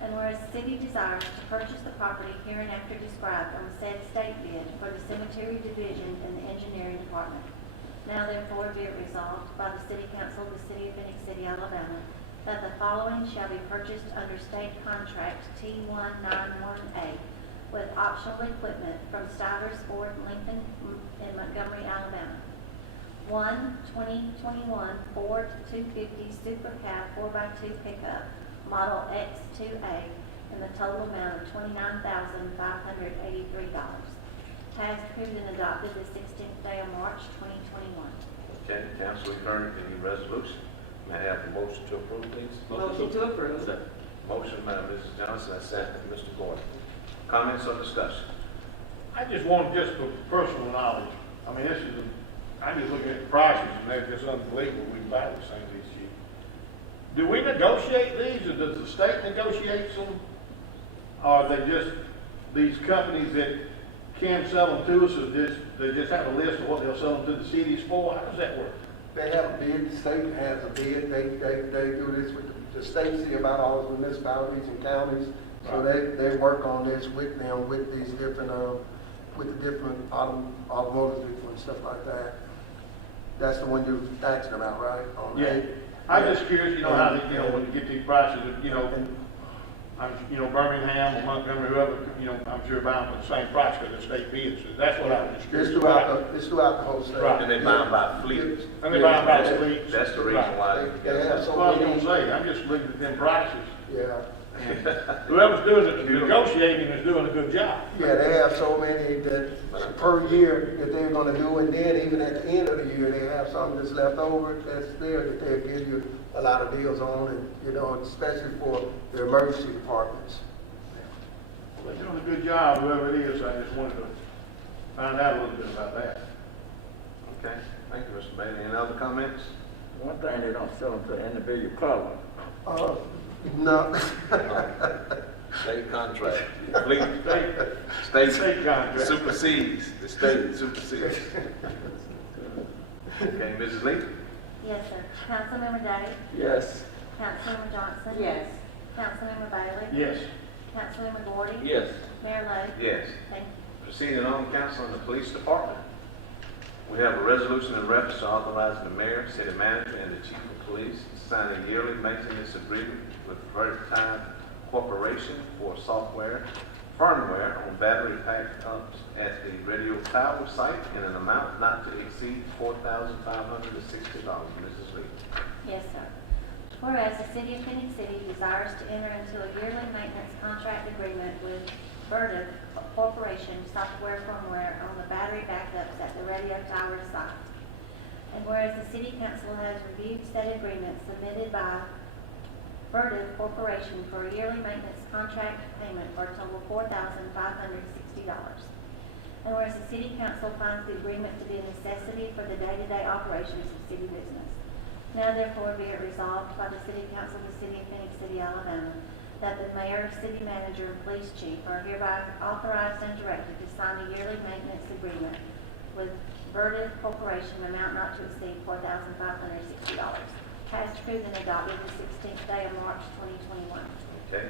And whereas the city desires to purchase the property hereinafter described on the said state bid for the cemetery division in the engineering department. Now therefore be it resolved by the City Council of the City of Phenix City, Alabama, that the following shall be purchased under state contract T191A with optional equipment from Stivers Ford Lincoln in Montgomery, Alabama. 2021 Ford 250 Super Cab 4x2 pickup, model X2A, in the total amount of $29,583. Passed, approved, and adopted the 16th day of March 2021. Okay, council, we've heard the resolution. May I have a motion to approve, please? Motion to approve. Motion by Mrs. Johnson, and second by Mr. Gordon. Comments or discussion? I just want, just for personal knowledge, I mean, I'm just looking at the prices, and they're just unbelievable. We can buy these things this cheap. Do we negotiate these, or does the state negotiate them? Or are they just these companies that can sell them to us, or they just have a list of what they'll sell them to the cities for? How does that work? They have a bid, the state has a bid, they do this with the state, see about all the municipalities and counties. So they work on this with them, with these different, with the different automotive and stuff like that. That's the one you're asking about, right? On Yeah. that. I'm just curious, you know, how they, you know, when you get these prices, you know, Birmingham or Montgomery, whoever, I'm sure buying for the same price because it's state bids. So that's what I was just It's curious throughout about. it's throughout the whole state. Right. And they buy them by fleet. And they buy them by fleets. That's the reason why. They have so Well, I was many, gonna say, I'm just looking at them prices. yeah. Whoever's doing it, negotiating is doing a good job. Yeah, they have so many that per year that they're gonna do, and then even at the end of the year, they have something that's left over that's there that they'll give you a lot of deals on, and, especially for the emergency departments. Well, they're doing a good job, whoever it is. I just wanted to find out a little bit about that. Okay, thank you, Mr. Bailey. Any other comments? One thing, they don't sell them to individual color. No. State contract. Fleet. State contract. Supersedes, the state supersedes. Okay, Mrs. Lee? Yes, sir. Councilmember Day? Yes. Councilmember Johnson? Yes. Councilmember Bailey? Yes. Councilmember Gordy? Yes. Mayor Lo? Yes. Thank you. Proceeding on, council, in the police department. We have a resolution in reference to authorizing the mayor, city manager, and the chief of police to sign a yearly maintenance agreement with Vertime Corporation for software, firmware on battery backups at the radio tower site in an amount not to exceed $4,560. Mrs. Lee. Yes, sir. Whereas the city of Phenix City desires to enter into a yearly maintenance contract agreement with Vertiv Corporation software firmware on the battery backups at the radio tower site. And whereas the city council has reviewed said agreement submitted by Vertiv Corporation for a yearly maintenance contract payment for a total of $4,560. And whereas the city council finds the agreement to be a necessity for the day-to-day operations of city business. Now therefore be it resolved by the City Council of the City of Phoenix City, Alabama, that the mayor, city manager, and police chief are hereby authorized and directed to sign a yearly maintenance agreement with Vertiv Corporation amount not to exceed $4,560. Passed, approved, and adopted the 16th day of March 2021. Okay.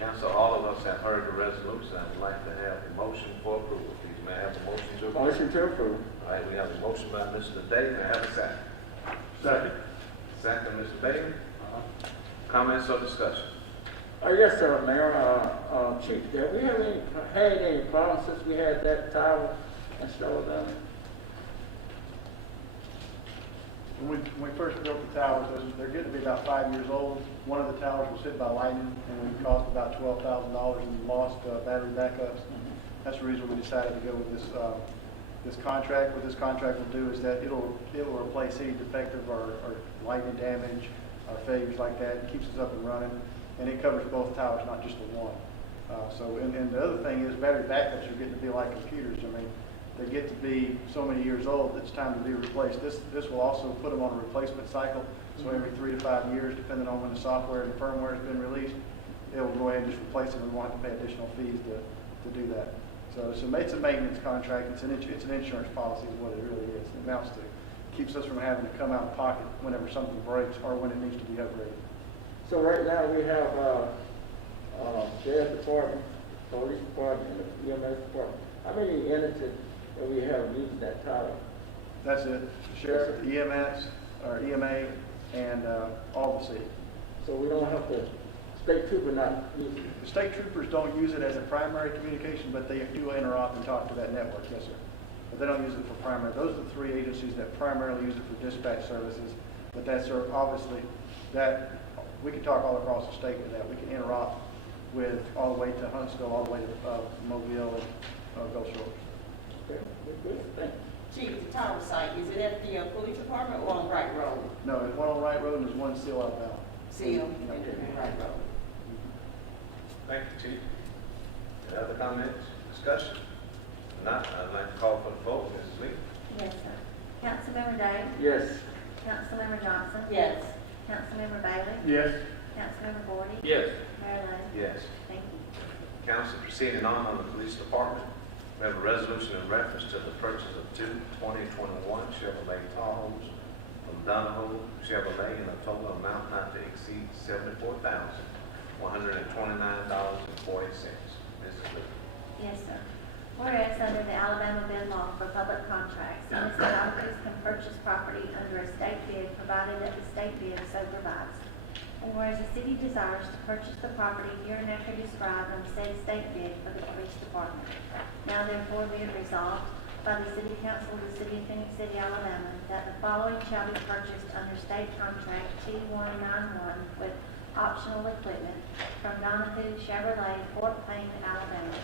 Council, all of us have heard the resolution. I would like to have a motion for approval. Please, may I have a motion to approve? Motion to approve. All right, we have a motion by Mr. Day. May I have a second? Second. Second, Mr. Bailey. Comments or discussion? Yes, sir, Mayor, Chief, have we had any problems since we had that tower installed down? When we first built the towers, they're getting to be about 5 years old. One of the towers was hit by lightning, and it cost about $12,000 in lost battery backups. That's the reason we decided to go with this contract. What this contract will do is that it will replace any defective or lightning damage or failures like that. It keeps us up and running, and it covers both towers, not just the one. And the other thing is battery backups are getting to be like computers. I mean, they get to be so many years old that it's time to be replaced. This will also put them on a replacement cycle. So every 3 to 5 years, depending on when the software and the firmware has been released, it will go ahead and just replace them. We won't have to pay additional fees to do that. So it's a maintenance contract. It's an insurance policy is what it really is. It amounts to keeps us from having to come out of pocket whenever something breaks or when it needs to be upgraded. So right now we have, sheriff department, police department, and the EMS department. How many entities do we have using that tower? That's it. Sheriff, EMS, or EMA, and all the city. So we don't have to, state trooper not use it? The state troopers don't use it as a primary communication, but they do interop and talk to that network, yes, sir. But they don't use it for primary. Those are the 3 agencies that primarily use it for dispatch services. But that's obviously, that we can talk all across the state with that. We can interop with all the way to Huntsville, all the way to Mobile, and Gulf Shores. Okay, good, thank you. Chief, the tower site, is it at the police department or on Wright Road? No, there's one on Wright Road and there's one still outbound. Seal, and Wright Road. Thank you, Chief. Any other comments, discussion? If not, I'd like to call for the vote. Mrs. Lee? Yes, sir. Councilmember Day? Yes. Councilmember Johnson? Yes. Councilmember Bailey? Yes. Councilmember Gordy? Yes. Mayor Lo? Yes. Thank you. Council, proceeding on the police department. We have a resolution in reference to the purchase of 2 2021 Chevrolet Tahoes from Donahoe Chevrolet in a total amount not to exceed $74,129.40. Mrs. Lee. Yes, sir. Whereas under the Alabama bid law for public contracts, municipalities can purchase property under a state bid provided that the state bid so provides. And whereas the city desires to purchase the property hereinafter described on said state bid for the police department. Now therefore be it resolved by the City Council of the City of Phoenix City, Alabama, that the following shall be purchased under state contract T191 with optional equipment from Donahue Chevrolet, Fort Payne, Alabama.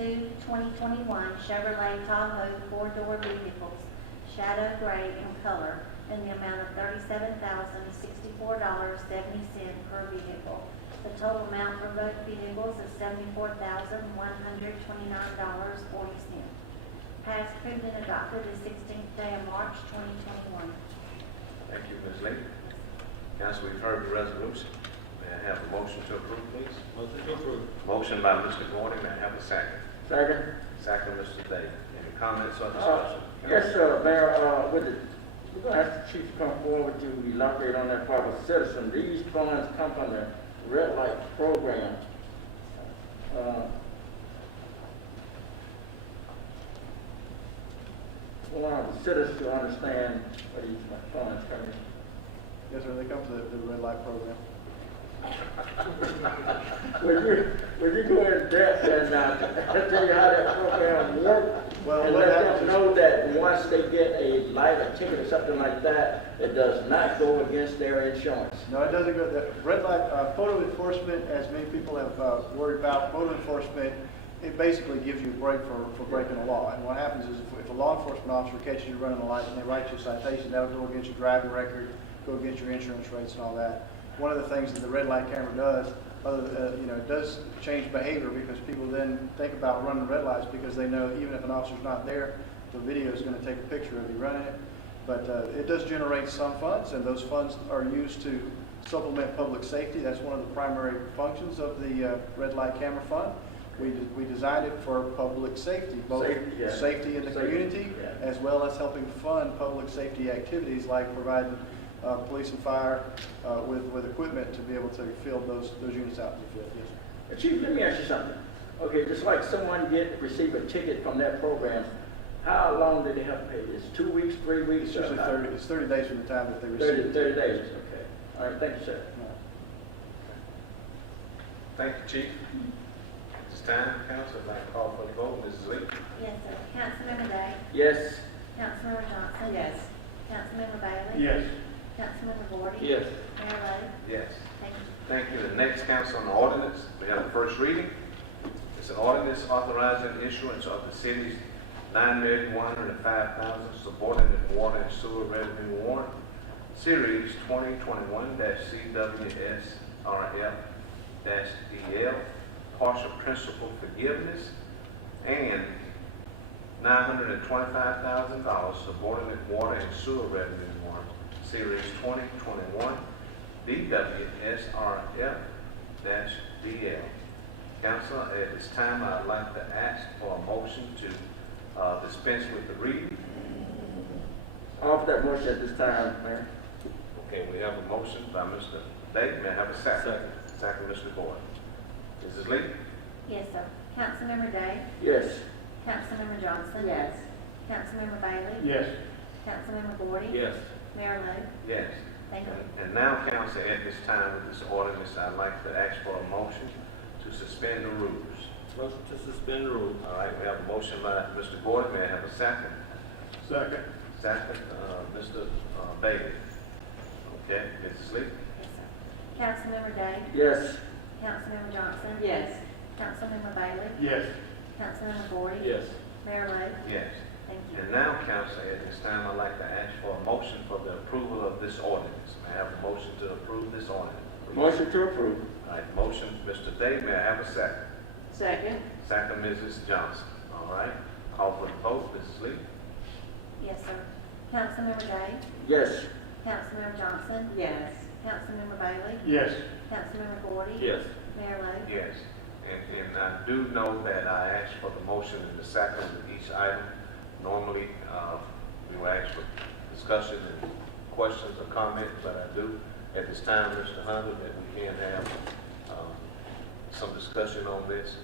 2 2021 Chevrolet Tahoe four-door vehicles, shadow gray in color, in the amount of $37,064.70 per vehicle. The total amount for both vehicles is $74,129.40. Passed, approved, and adopted the 16th day of March 2021. Thank you, Ms. Lee. Council, we've heard the resolution. May I have a motion to approve, please? Motion to approve. Motion by Mr. Gordon, may I have a second? Second. Second, Mr. Day. Any comments or discussion? Yes, Mayor, we're gonna ask the chief to come forward to elaborate on that for our citizen. These funds come from the red light program. We want the citizens to understand where these funds come in. Yes, sir, they come to the red light program. Would you go in depth and tell you how that program works? Well, And what let happens them is- know that once they get a light or ticket or something like that, it does not go against their insurance. No, it doesn't go, the red light, photo enforcement, as many people have worried about, photo enforcement, it basically gives you a break for breaking the law. And what happens is if a law enforcement officer catches you running a light and they write you a citation, that'll go against your driving record, go against your insurance rates and all that. One of the things that the red light camera does, it does change behavior because people then think about running red lights because they know even if an officer's not there, the video is going to take a picture of you running it. But it does generate some funds, and those funds are used to supplement public safety. That's one of the primary functions of the red light camera fund. We designed it for public safety, both safety in the community, as well as helping fund public safety activities like providing police and fire with equipment to be able to field those units out in the field. Yes, sir. Chief, let me ask you something. Okay, just like someone receive a ticket from that program, how long do they have to pay? It's 2 weeks, 3 weeks? It's usually 30 days from the time that they receive it. 30 days, okay. All right, thank you, sir. Thank you, Chief. At this time, council, I'd like to call for the vote. Mrs. Lee? Yes, sir. Councilmember Day? Yes. Councilmember Johnson? Yes. Councilmember Bailey? Yes. Councilmember Gordon? Yes. Mayor Lo? Yes. Thank you. Thank you. The next council on the ordinance, we have the first reading. It's an ordinance authorizing issuance of the city's $9,105,000 subordinate water and sewer revenue warrant, Series 2021-CWSRF-DL, partial principal forgiveness, and $925,000 subordinate water and sewer revenue warrant, Series 2021 DWSRF-DL. Council, at this time, I'd like to ask for a motion to dispense with the reading. Offer that motion at this time, Mayor. Okay, we have a motion by Mr. Day. May I have a second? Second, Mr. Gordon. Mrs. Lee? Yes, sir. Councilmember Day? Yes. Councilmember Johnson? Yes. Councilmember Bailey? Yes. Councilmember Gordon? Yes. Mayor Lo? Yes. Thank you. And now, council, at this time with this ordinance, I'd like to ask for a motion to suspend the rules. Motion to suspend the rules. All right, we have a motion by Mr. Gordon. May I have a second? Second. Second, Mr. Bailey. Okay, Mrs. Lee? Yes, sir. Councilmember Day? Yes. Councilmember Johnson? Yes. Councilmember Bailey? Yes. Councilmember Gordon? Yes. Mayor Lo? Yes. Thank you. And now, council, at this time, I'd like to ask for a motion for the approval of this ordinance. May I have a motion to approve this ordinance, please? Motion to approve. All right, motion, Mr. Day. May I have a second? Second. Second, Mrs. Johnson. All right, call for the vote, Mrs. Lee? Yes, sir. Councilmember Day? Yes. Councilmember Johnson? Yes. Councilmember Bailey? Yes. Councilmember Gordon? Yes. Mayor Lo? Yes. And I do know that I asked for the motion in the second with each item. Normally, we will ask for discussion and questions or comments, but I do, at this time, Mr. Hunter, that we can have some discussion on this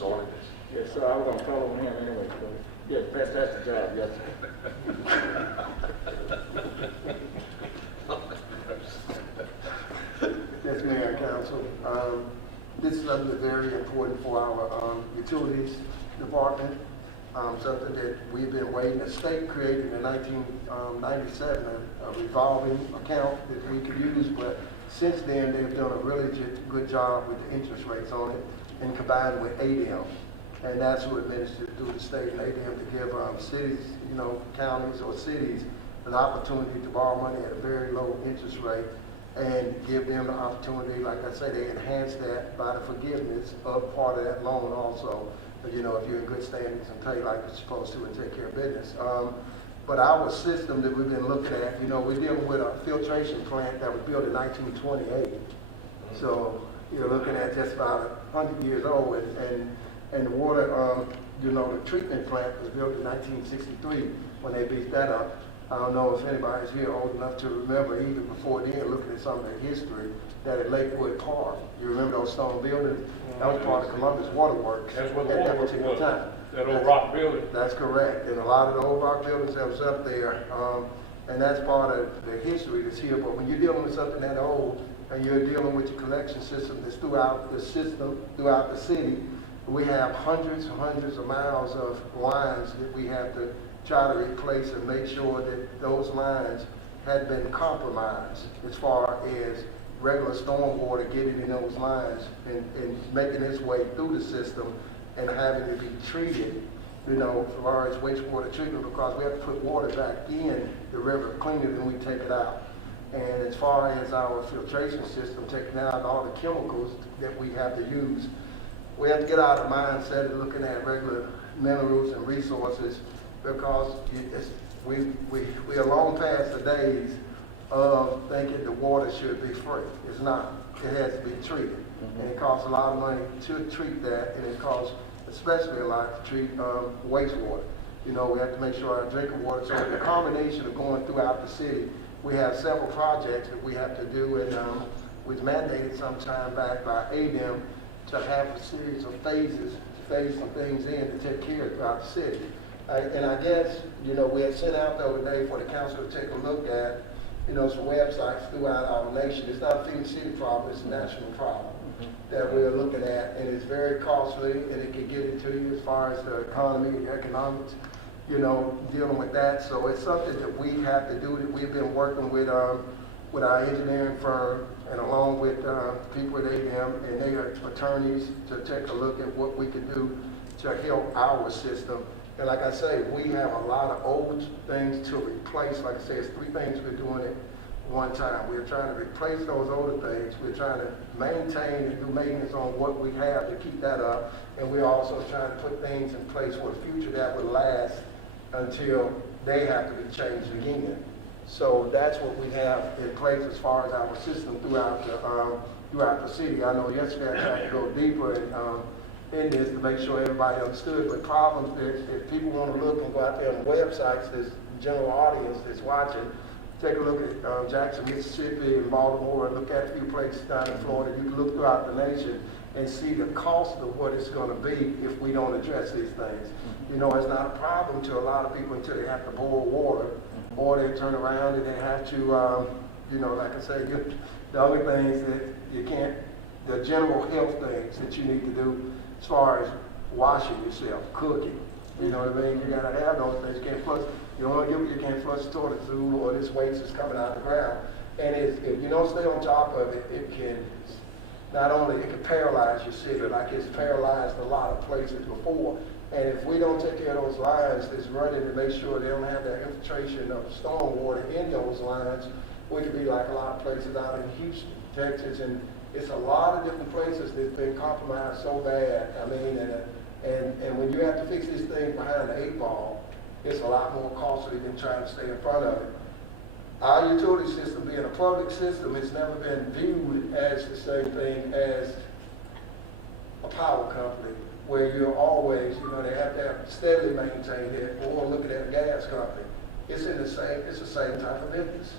ordinance. Yes, sir, I was gonna call on him anyway, so, yes, fantastic job, yes, sir. this is something that's very important for our utilities department. Something that we've been waiting. The state created in 1997 a revolving account that we could use, but since then they've done a really good job with the interest rates on it and combined with ADM. And that's who administered through the state and ADM to give cities, counties or cities an opportunity to borrow money at a very low interest rate and give them the opportunity, like I say, they enhance that by the forgiveness of part of that loan also. But, if you're in good standings and pay like you're supposed to and take care of business. But our system that we've been looking at, we're dealing with a filtration plant that was built in 1928. So you're looking at just about 100 years old, and the water, the treatment plant was built in 1963 when they beat that up. I don't know if anybody's here old enough to remember, even before then, looking at some of the history, that at Lakewood Park, you remember those stone buildings? That was part of Columbus Waterworks That's what the at that waterworks particular was. time. That old rock building. That's correct, and a lot of the old rock buildings that was up there, and that's part of the history that's here. But when you're dealing with something that old, and you're dealing with your collection system that's throughout the city, we have hundreds and hundreds of miles of lines that we have to try to replace and make sure that those lines had been compromised as far as regular storm water getting in those lines and making its way through the system and having to be treated, as far as wastewater treatment, because we have to put water back in the river, clean it, and we take it out. And as far as our filtration system, taking out all the chemicals that we have to use, we have to get out of the mindset of looking at regular minerals and resources, because we are long past the days of thinking the water should be free. It's not. It has to be treated. And it costs a lot of money to treat that, and it costs especially a lot to treat wastewater. We have to make sure our drinking water, so the combination of going throughout the city, we have several projects that we have to do, and was mandated some time back by ADM to have a series of phases, to phase some things in to take care of throughout the city. And I guess, we had sent out the other day for the council to take a look at, some websites throughout our nation. It's not a Phenix City problem, it's a national problem that we're looking at, and it's very costly, and it can get into you as far as the economy and economics, dealing with that. So it's something that we have to do, that we've been working with our engineering firm and along with people at ADM, and they are attorneys, to take a look at what we can do to help our system. And like I say, we have a lot of old things to replace. Like I say, it's three things we're doing at one time. We're trying to replace those older things. We're trying to maintain and do maintenance on what we have to keep that up. And we're also trying to put things in place for the future that will last until they have to be changed again. So that's what we have in place as far as our system throughout the city. I know yesterday I tried to go deeper in this to make sure everybody understood, but problems that if people want to look and go out there on the websites, this general audience that's watching, take a look at Jackson, Mississippi, and Baltimore, and look at a few places down in Florida. You can look throughout the nation and see the cost of what it's going to be if we don't address these things. It's not a problem to a lot of people until they have to boil water, or they turn around and they have to, like I say, the other things that you can't, the general health things that you need to do as far as washing yourself, cooking. You know what I mean? You gotta have those things. You can't flush. You can't flush the toilet through, or this waste is coming out of the ground. And if you don't stay on top of it, it can paralyze your city, like it's paralyzed a lot of places before. And if we don't take care of those lines that's running to make sure they don't have that infiltration of storm water in those lines, we could be like a lot of places out in Houston, Texas, and it's a lot of different places that's been compromised so bad. I mean, and when you have to fix this thing behind the 8 ball, it's a lot more costly than trying to stay in front of it. Our utility system, being a public system, has never been viewed as the same thing as a power company, where you're always, they have to steadily maintain it, or looking at a gas company. It's the same type of business.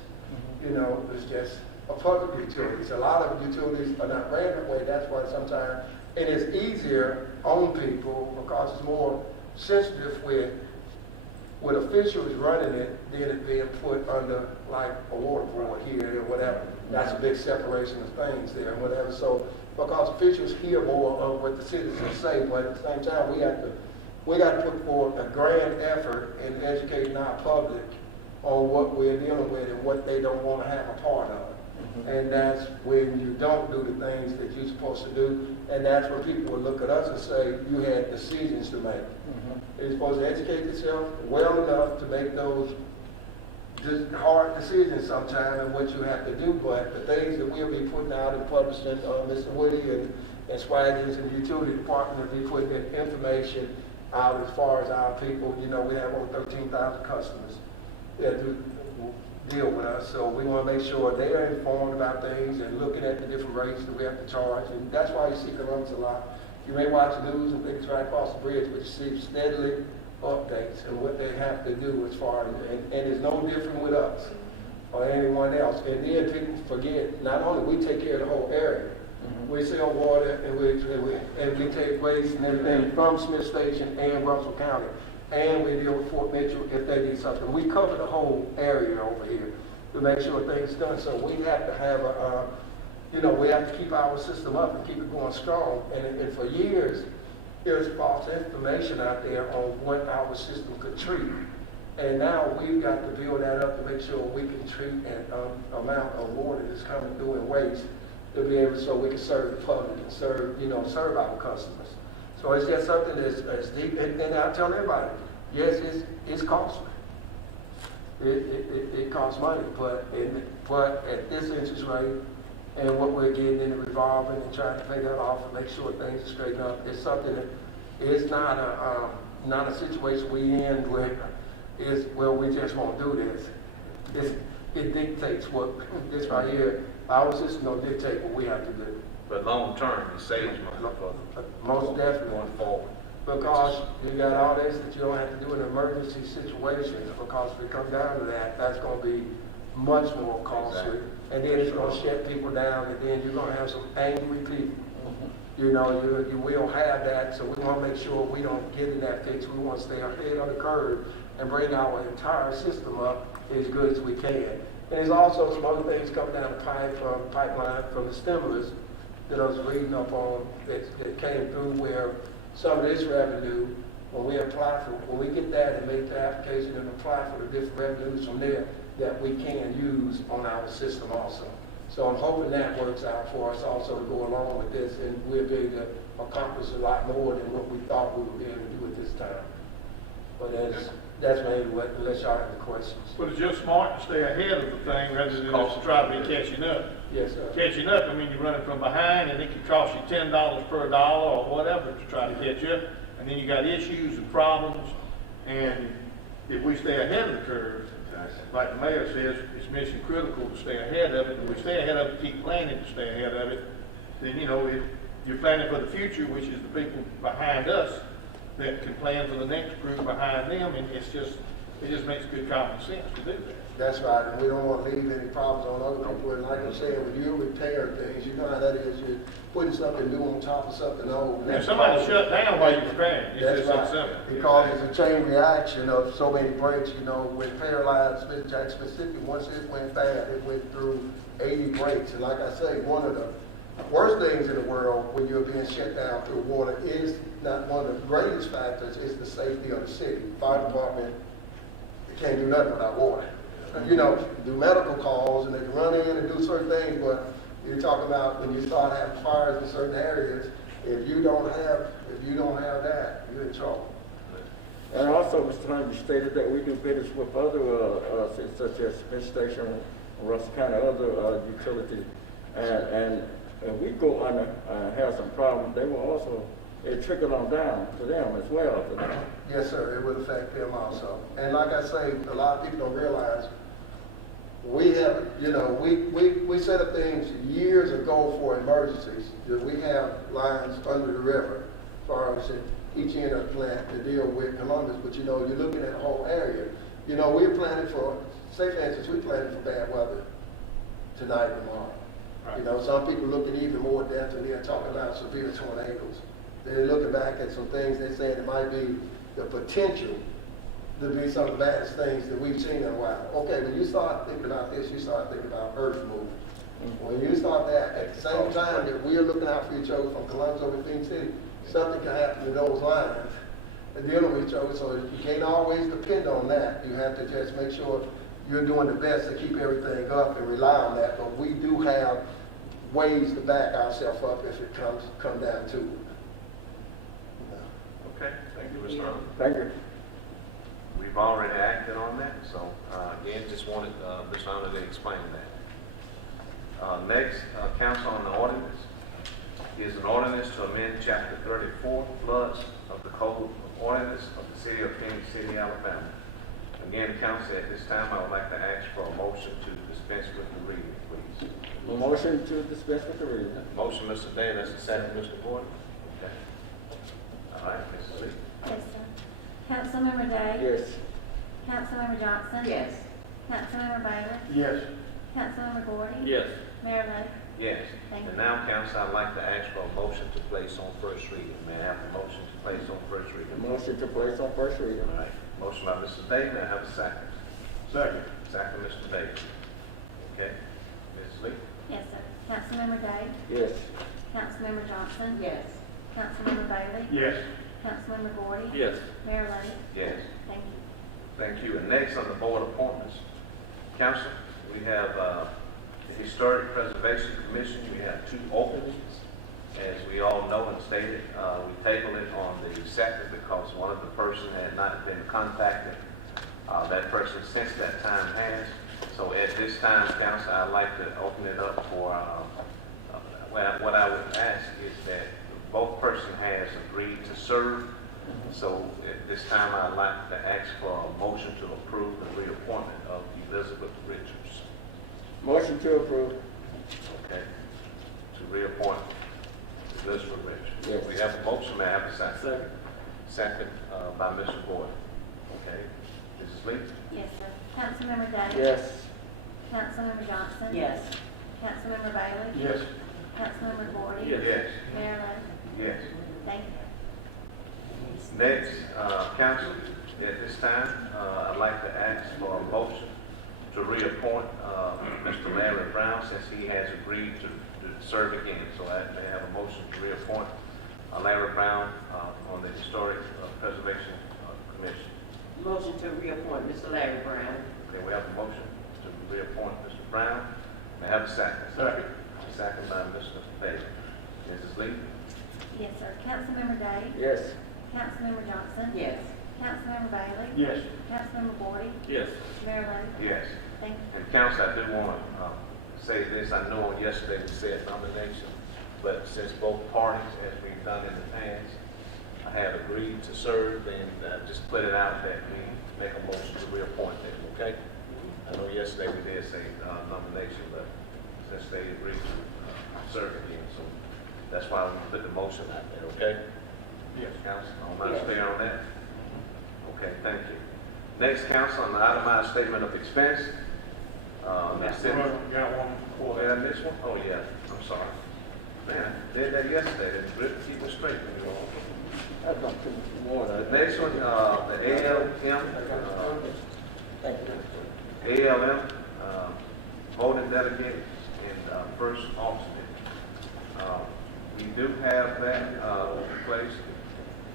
It's just a public utility. A lot of utilities are not ran that way. That's why sometimes it is easier on people, because it's more sensitive with officials running it than it being put under like a water board here or whatever. That's a big separation of things there and whatever. So because officials hear more of what the citizens say, but at the same time, we got to put forth a grand effort in educating our public on what we're dealing with and what they don't want to have a part of. And that's when you don't do the things that you're supposed to do, and that's when people will look at us and say, you had decisions to make. You're supposed to educate yourself well enough to make those hard decisions sometimes and what you have to do, but the things that we'll be putting out and publishing, Mr. Woody and Swaggins and the utility department will be putting in information out as far as our people. You know, we have over 13,000 customers that do deal with us, so we want to make sure they are informed about things and looking at the different rates that we have to charge, and that's why you see Columbus a lot. You may watch the news and think it's right across the bridge, but you see steadily updates and what they have to do as far as, and it's no different with us or anyone else. And then people forget, not only we take care of the whole area, we sell water and we take waste and everything from Smith Station and Russell County. And we deal with Fort Mitchell if they need something. We cover the whole area over here to make sure things done. So we have to have we have to keep our system up and keep it going strong. And for years, there's false information out there on what our system could treat. And now we've got to build that up to make sure we can treat an amount of water that's coming through in waste to be able so we can serve the public and serve our customers. So it's just something that's deep, and I tell everybody, yes, it's costly. It costs money, but at this interest rate and what we're getting in the revolving and trying to pay that off and make sure things are straightened up, it's something that is not a situation we in where we just won't do this. It dictates what this right here. Our system don't dictate what we have to do. But long term, it saves money for them. Most definitely. Going forward. Because you got all this that you don't have to do in emergency situations, because if it comes down to that, that's going to be much more costly. Exactly. And then it's going to shut people down, and then you're going to have some angry people. You will have that, so we want to make sure we don't get in that fix. We want to stay ahead of the curve and bring our entire system up as good as we can. And there's also some other things coming down the pipeline from the stimulus that I was reading up on that came through, where some of this revenue, when we get that and make the application and apply for the different revenues from there, that we can use on our system also. So I'm hoping that works out for us also to go along with this, and we'll be able to accomplish a lot more than what we thought we would be able to do at this time. But that's maybe what, unless y'all have any questions. But it's just smart to stay ahead of the thing rather than just try to be catching up. Yes, sir. Catching up, I mean, you're running from behind and it can cost you $10 per dollar or whatever to try to catch up. And then you got issues and problems. And if we stay ahead of the curve, like the mayor says, it's mission critical to stay ahead of it. And if we stay ahead of it, keep planning to stay ahead of it, then, you're planning for the future, which is the people behind us that can plan for the next group behind them. And it just makes good common sense to do that. That's right, and we don't want to leave any problems on other people. And like I'm saying, when you repair things, you know how that is. You're putting something new on top of something old. If somebody shut down while you're repairing, it's just that simple. Because it's a chain reaction of so many breaks. When Paralyzed Smith Jack specifically, once it went bad, it went through 80 breaks. And like I say, one of the worst things in the world when you're being shut down through water is not one of the greatest factors, is the safety of the city. Fire department, they can't do nothing without water. Do medical calls and they can run in and do certain things, but you're talking about when you start having fires in certain areas, if you don't have that, you're in trouble. And also, Mr. Hunter stated that we do business with other, such as Smith Station, Russell County, other utilities, and we go under, have some problems. They will also, it trickled on down to them as well. Yes, sir, it would affect them also. And like I say, a lot of people don't realize, we have, we set up things years ago for emergencies. We have lines under the river, as far as each end of the plant to deal with Columbus, but you're looking at the whole area. We're planning for, say for instance, we're planning for bad weather tonight and tomorrow. Right. Some people looking even more death, and they're talking about severe tornadoes. They're looking back at some things, they're saying it might be the potential to be some of the baddest things that we've seen in a while. Okay, when you start thinking about this, you start thinking about earth moving. When you start that, at the same time that we're looking out for each other from Columbus over to Phenix City, something can happen to those lines. And dealing with each other, so you can't always depend on that. You have to just make sure you're doing the best to keep everything up and rely on that. But we do have ways to back ourselves up if it come down to it. Okay, thank you, Mr. Arnold. Thank you. We've already acted on that, so, again, just wanted, Mr. Arnold to explain that. Next, council on the ordinance is an ordinance to amend chapter 34, floods of the Code of Ordinance of the City of Phenix City, Alabama. Again, council, at this time, I would like to ask for a motion to dispense with the reading, please. A motion to dispense with the reading. Motion, Mr. Day, that's the second, Mr. Gordon. Okay. All right, Mrs. Lee. Yes, sir. Councilmember Day? Yes. Councilmember Johnson? Yes. Councilmember Bailey? Yes. Councilmember Gordon? Yes. Mayor Lo? Yes. Thank And you. now, council, I'd like to ask for a motion to place on first reading. May I have a motion to place on first reading? Motion to place on first reading. All right. Motion by Mr. Day, may I have a second? Second. Second, Mr. Davis. Okay. Mrs. Lee? Yes, sir. Councilmember Day? Yes. Councilmember Johnson? Yes. Councilmember Bailey? Yes. Councilmember Gordon? Yes. Mayor Lo? Yes. Thank you. Thank you. And next on the board appointments, council, we have the Historic Preservation Commission. We have 2 openings. As we all know and stated, we tabled it on the 2nd because one of the person had not been contacted. That person since that time has. So at this time, council, I'd like to open it up for, what I would ask is that both person has agreed to serve. So at this time, I'd like to ask for a motion to approve the reappointment of Elizabeth Richards. Motion to approve. Okay? To reappoint Elizabeth Richards. Yes. We have a motion, may I have a second? Second. Second by Mr. Boyd. Okay? Mrs. Lee? Yes, sir. Councilmember Day? Yes. Councilmember Johnson? Yes. Councilmember Bailey? Yes. Councilmember Gordon? Yes. Mayor Lo? Yes. Thank you. Next, council, at this time, I'd like to ask for a motion to reappoint Mr. Larry Brown since he has agreed to serve again. So I may have a motion to reappoint Larry Brown on the Historic Preservation Commission. Motion to reappoint Mr. Larry Brown. Okay, we have a motion to reappoint Mr. Brown. May I have a second? Second. Second by Mr. Davis. Mrs. Lee? Yes, sir. Councilmember Day? Yes. Councilmember Johnson? Yes. Councilmember Bailey? Yes. Councilmember Gordon? Yes. Mayor Lo? Yes. Thank you. And council, I do want to say this. I know on yesterday we said nomination, but since both parties, as we've done in the past, have agreed to serve, and just put it out that we make a motion to reappoint them, okay? I know yesterday we did say nomination, but since they agreed to serve again, so that's why we put the motion out there, okay? Yes. Council, all minds clear on that? Okay, thank you. Next, council, on the itemized statement of expense. That's it. Got one Oh, for did that. I miss one? Oh, yeah, I'm sorry. Man, did that yesterday, and Rick, keep it straight when you're on. That's not too much more. The next one, the ALM, ALM, voting delegate and first alternate. We do have that in place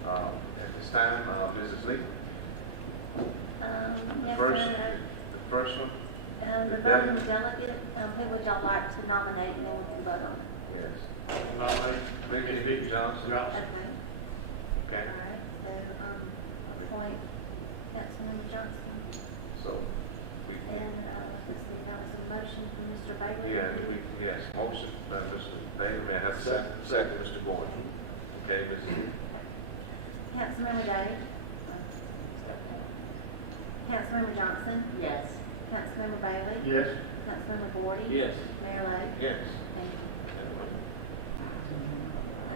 at this time, Mrs. Lee. Yes, First, sir. the first one, The voting delegate, who would y'all like to nominate, and then we can vote on it? yes. Nominate Ricky Vicky Johnson. Johnson. Okay. Okay, All right, so, appoint Councilmember Johnson, so we, and, let's see, that was a motion from Mr. Bailey. yes, motion by Mr. Bailey, may I have a second? Second, Mr. Gordon. Okay, Mrs. Lee. Councilmember Day? Councilmember Johnson? Yes. Councilmember Bailey? Yes. Councilmember Gordon? Yes. Mayor Lo? Yes. Thank you.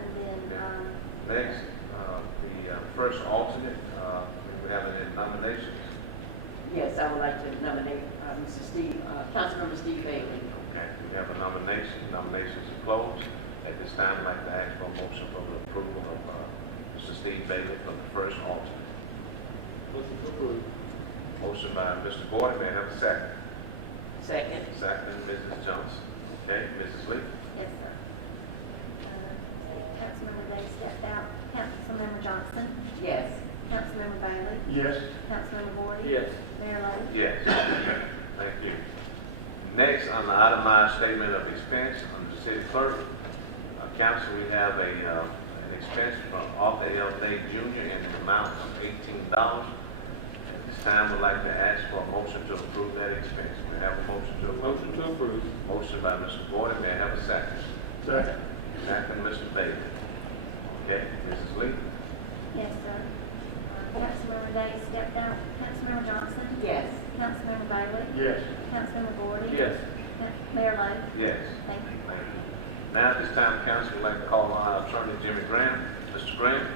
And then, Next, the first alternate, we have any nominations? Yes, I would like to nominate Mr. Steve, Councilmember Steve Bailey. Okay, we have a nomination. Nominations are closed. At this time, I'd like to ask for a motion for the approval of Mr. Steve Bailey for the first alternate. Motion to approve. Motion by Mr. Gordon, may I have a second? Second. Second, Mrs. Johnson. Okay, Mrs. Lee? Yes, sir. Councilmember Day stepped out. Councilmember Johnson? Yes. Councilmember Bailey? Yes. Councilmember Gordon? Yes. Mayor Lo? Yes. Thank you. Next, on the itemized statement of expense on the city clerk, council, we have an expense from Arthur L. Day Jr. in the amount of $18. At this time, we'd like to ask for a motion to approve that expense. We have a motion to approve. Motion to approve. Motion by Mr. Gordon, may I have a second? Second. Second, Mr. Bailey. Okay, Mrs. Lee? Yes, sir. Councilmember Day stepped out. Councilmember Johnson? Yes. Councilmember Bailey? Yes. Councilmember Gordon? Yes. Mayor Lo? Yes. Thank you. Thank you. Now, at this time, council would like to call on our attorney, Jimmy Graham. Mr. Graham?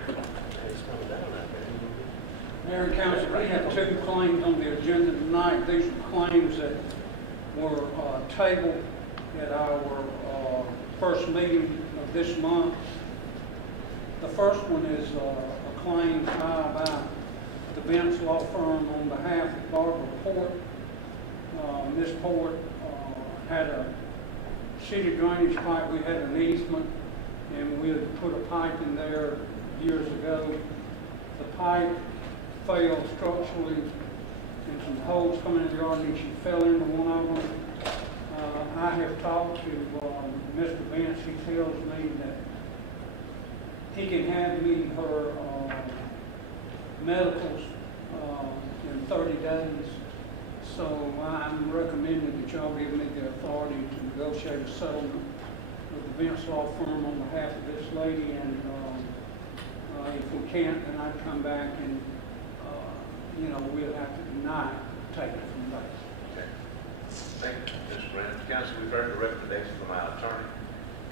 Mayor and council, we have two claims on the agenda tonight. These are claims that were tabled at our first meeting of this month. The first one is a claim filed by the Vince Law Firm on behalf of Barbara Port. Ms. Port had a city drainage pipe. We had an easement, and we had put a pipe in there years ago. The pipe failed structurally, and some holes coming in the yard, and she fell into one of them. I have talked to Mr. Vance. He tells me that he can have me her medicals in 30 days. So I'm recommending that y'all give me the authority to negotiate a settlement with the Vince Law Firm on behalf of this lady, and if we can't, then I'd come back and, we'll have to deny it, take it from there. Okay. Thank you, Mr. Graham. Council, we've heard the recommendation from our attorney.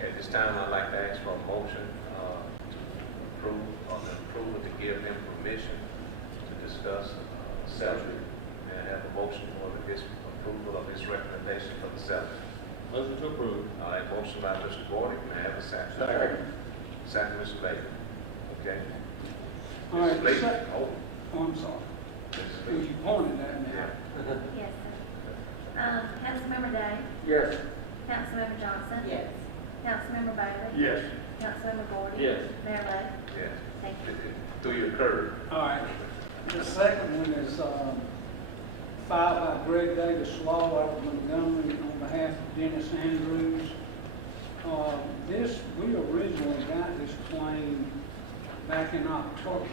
At this time, I'd like to ask for a motion to approve to give him permission to discuss settlement. And I have a motion for his approval of his recommendation for the settlement. Motion to approve. All right, motion by Mr. Gordon. May I have a second? Second. Second, Mr. Bailey. Okay. All right, Mrs. Lee? oh, I'm sorry. Mrs. Well, Lee? you pointed at me. Yeah. Yes, sir. Councilmember Day? Yes. Councilmember Johnson? Yes. Councilmember Bailey? Yes. Councilmember Gordon? Yes. Mayor Lo? Yes. Thank you. Through your curve. All right. The second one is filed by Greg Davis Law out of Montgomery on behalf of Dennis Andrews. We originally got this claim back in October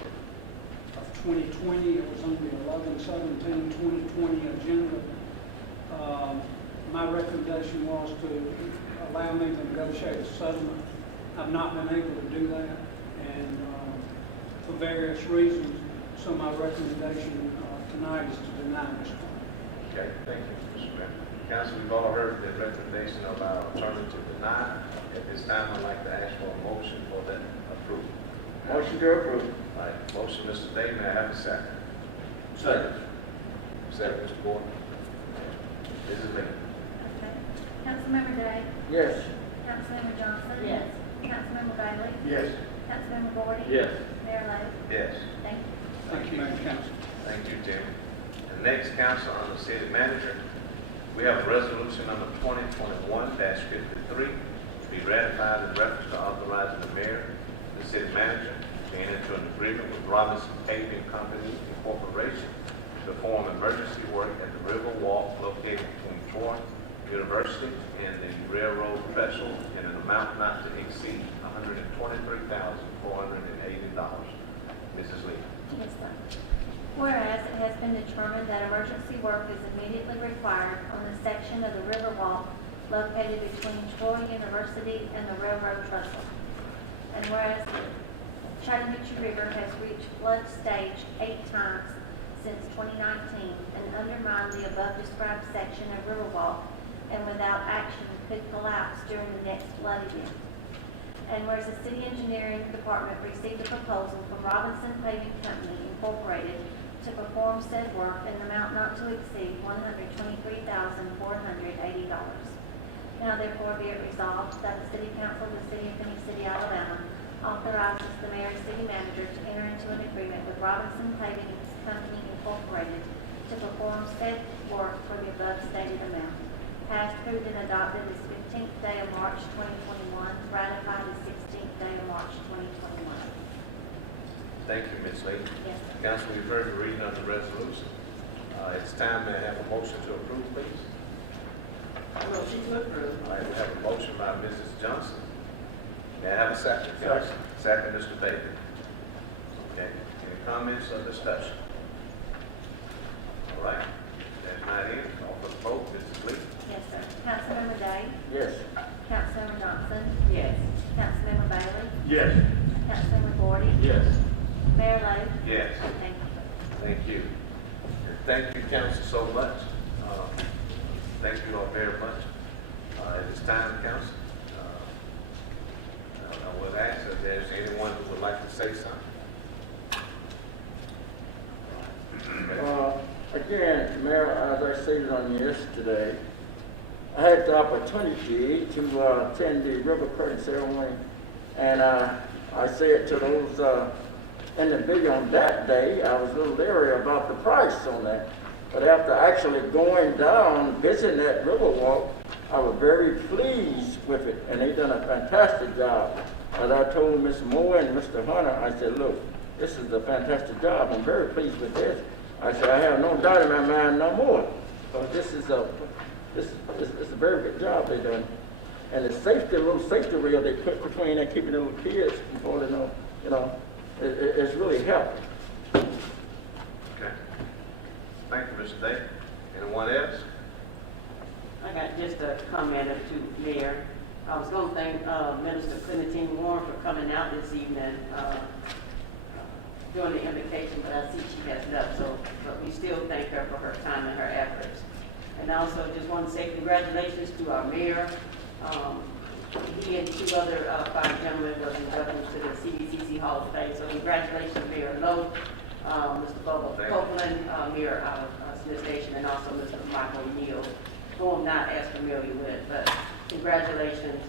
of 2020. It was on the 11/17/2020 agenda. My recommendation was to allow me to negotiate a settlement. I've not been able to do that, and for various reasons. So my recommendation tonight is to deny this claim. Okay, thank you, Mr. Graham. Council, we've all heard the recommendation of our attorney to deny. At this time, I'd like to ask for a motion for that approval. Motion to approve. All right, motion, Mr. Day, may I have a second? Second. Second, Mr. Gordon. Mrs. Lee? Okay. Councilmember Day? Yes. Councilmember Johnson? Yes. Councilmember Bailey? Yes. Councilmember Gordon? Yes. Mayor Lo? Yes. Thank you. Thank you, Mayor and Council. Thank you, Tim. And next, council, on the city manager, we have resolution number 2021-53 to be ratified in reference to authorizing the mayor, the city manager, to enter into an agreement with Robinson Paving Company Incorporation to perform emergency work at the River Walk located between Troy University and the railroad threshold in an amount not to exceed $123,480. Mrs. Lee. Yes, sir. Whereas it has been determined that emergency work is immediately required on the section of the River Walk located between Troy University and the railroad trestle. And whereas the Chattahoochee River has reached flood stage 8 times since 2019 and undermined the above described section of River Walk, and without action could collapse during the next flood event. And whereas the city engineering department received a proposal from Robinson Paving Company Incorporated to perform said work in an amount not to exceed $123,480. Now therefore be it resolved that the City Council of the City of Phenix City, Alabama authorizes the mayor and city manager to enter into an agreement with Robinson Paving Company Incorporated to perform said work for the above stated amount. passed, approved, and adopted this 15th day of March 2021, ratified the 16th day of March 2021. Thank you, Ms. Lee. Yes, sir. Council, we've heard the reading of the resolution. It's time to have a motion to approve, please. Motion to approve. All right, we have a motion by Mrs. Johnson. May I have a second? Second. Second, Mr. Baker. Okay, any comments or discussion? All right, that's not it. Call for the vote, Mrs. Lee. Yes, sir. Councilmember Day? Yes. Councilmember Johnson? Yes. Councilmember Bailey? Yes. Councilmember Gordy? Yes. Mayor Lo? Yes. Thank you. Thank you. And thank you, council, so much. Thank you all very much. At this time, council, I would ask if there's anyone who would like to say something. Again, Mayor, as I stated on yesterday, I had the opportunity to attend the river curtain ceremony, and I said to those individuals on that day, I was a little leery about the price on that. But after actually going down, visiting that river walk, I was very pleased with it, and they done a fantastic job. As I told Ms. Moore and Mr. Hunter, I said, look, this is a fantastic job. I'm very pleased with this. I said, I have no doubt in my mind no more. But this is a very good job they done. And the safety, little safety rail they put between and keeping the little kids from falling off, it's really helped. Okay. Thank you, Mr. Day. Anyone else? I got just a comment or two, Mayor. I was going to thank Minister Clementine Warren for coming out this evening during the invocation, but I see she has left, but we still thank her for her time and her efforts. And also just want to say congratulations to our mayor. He and two other fine gentlemen was inducted to the CDCC Hall of Fame, so congratulations, Mayor Lowe, Mr. Bubba Copeland, Mayor out of Smith Station, and also Mr. Michael Neal, who I'm not as familiar with, but congratulations.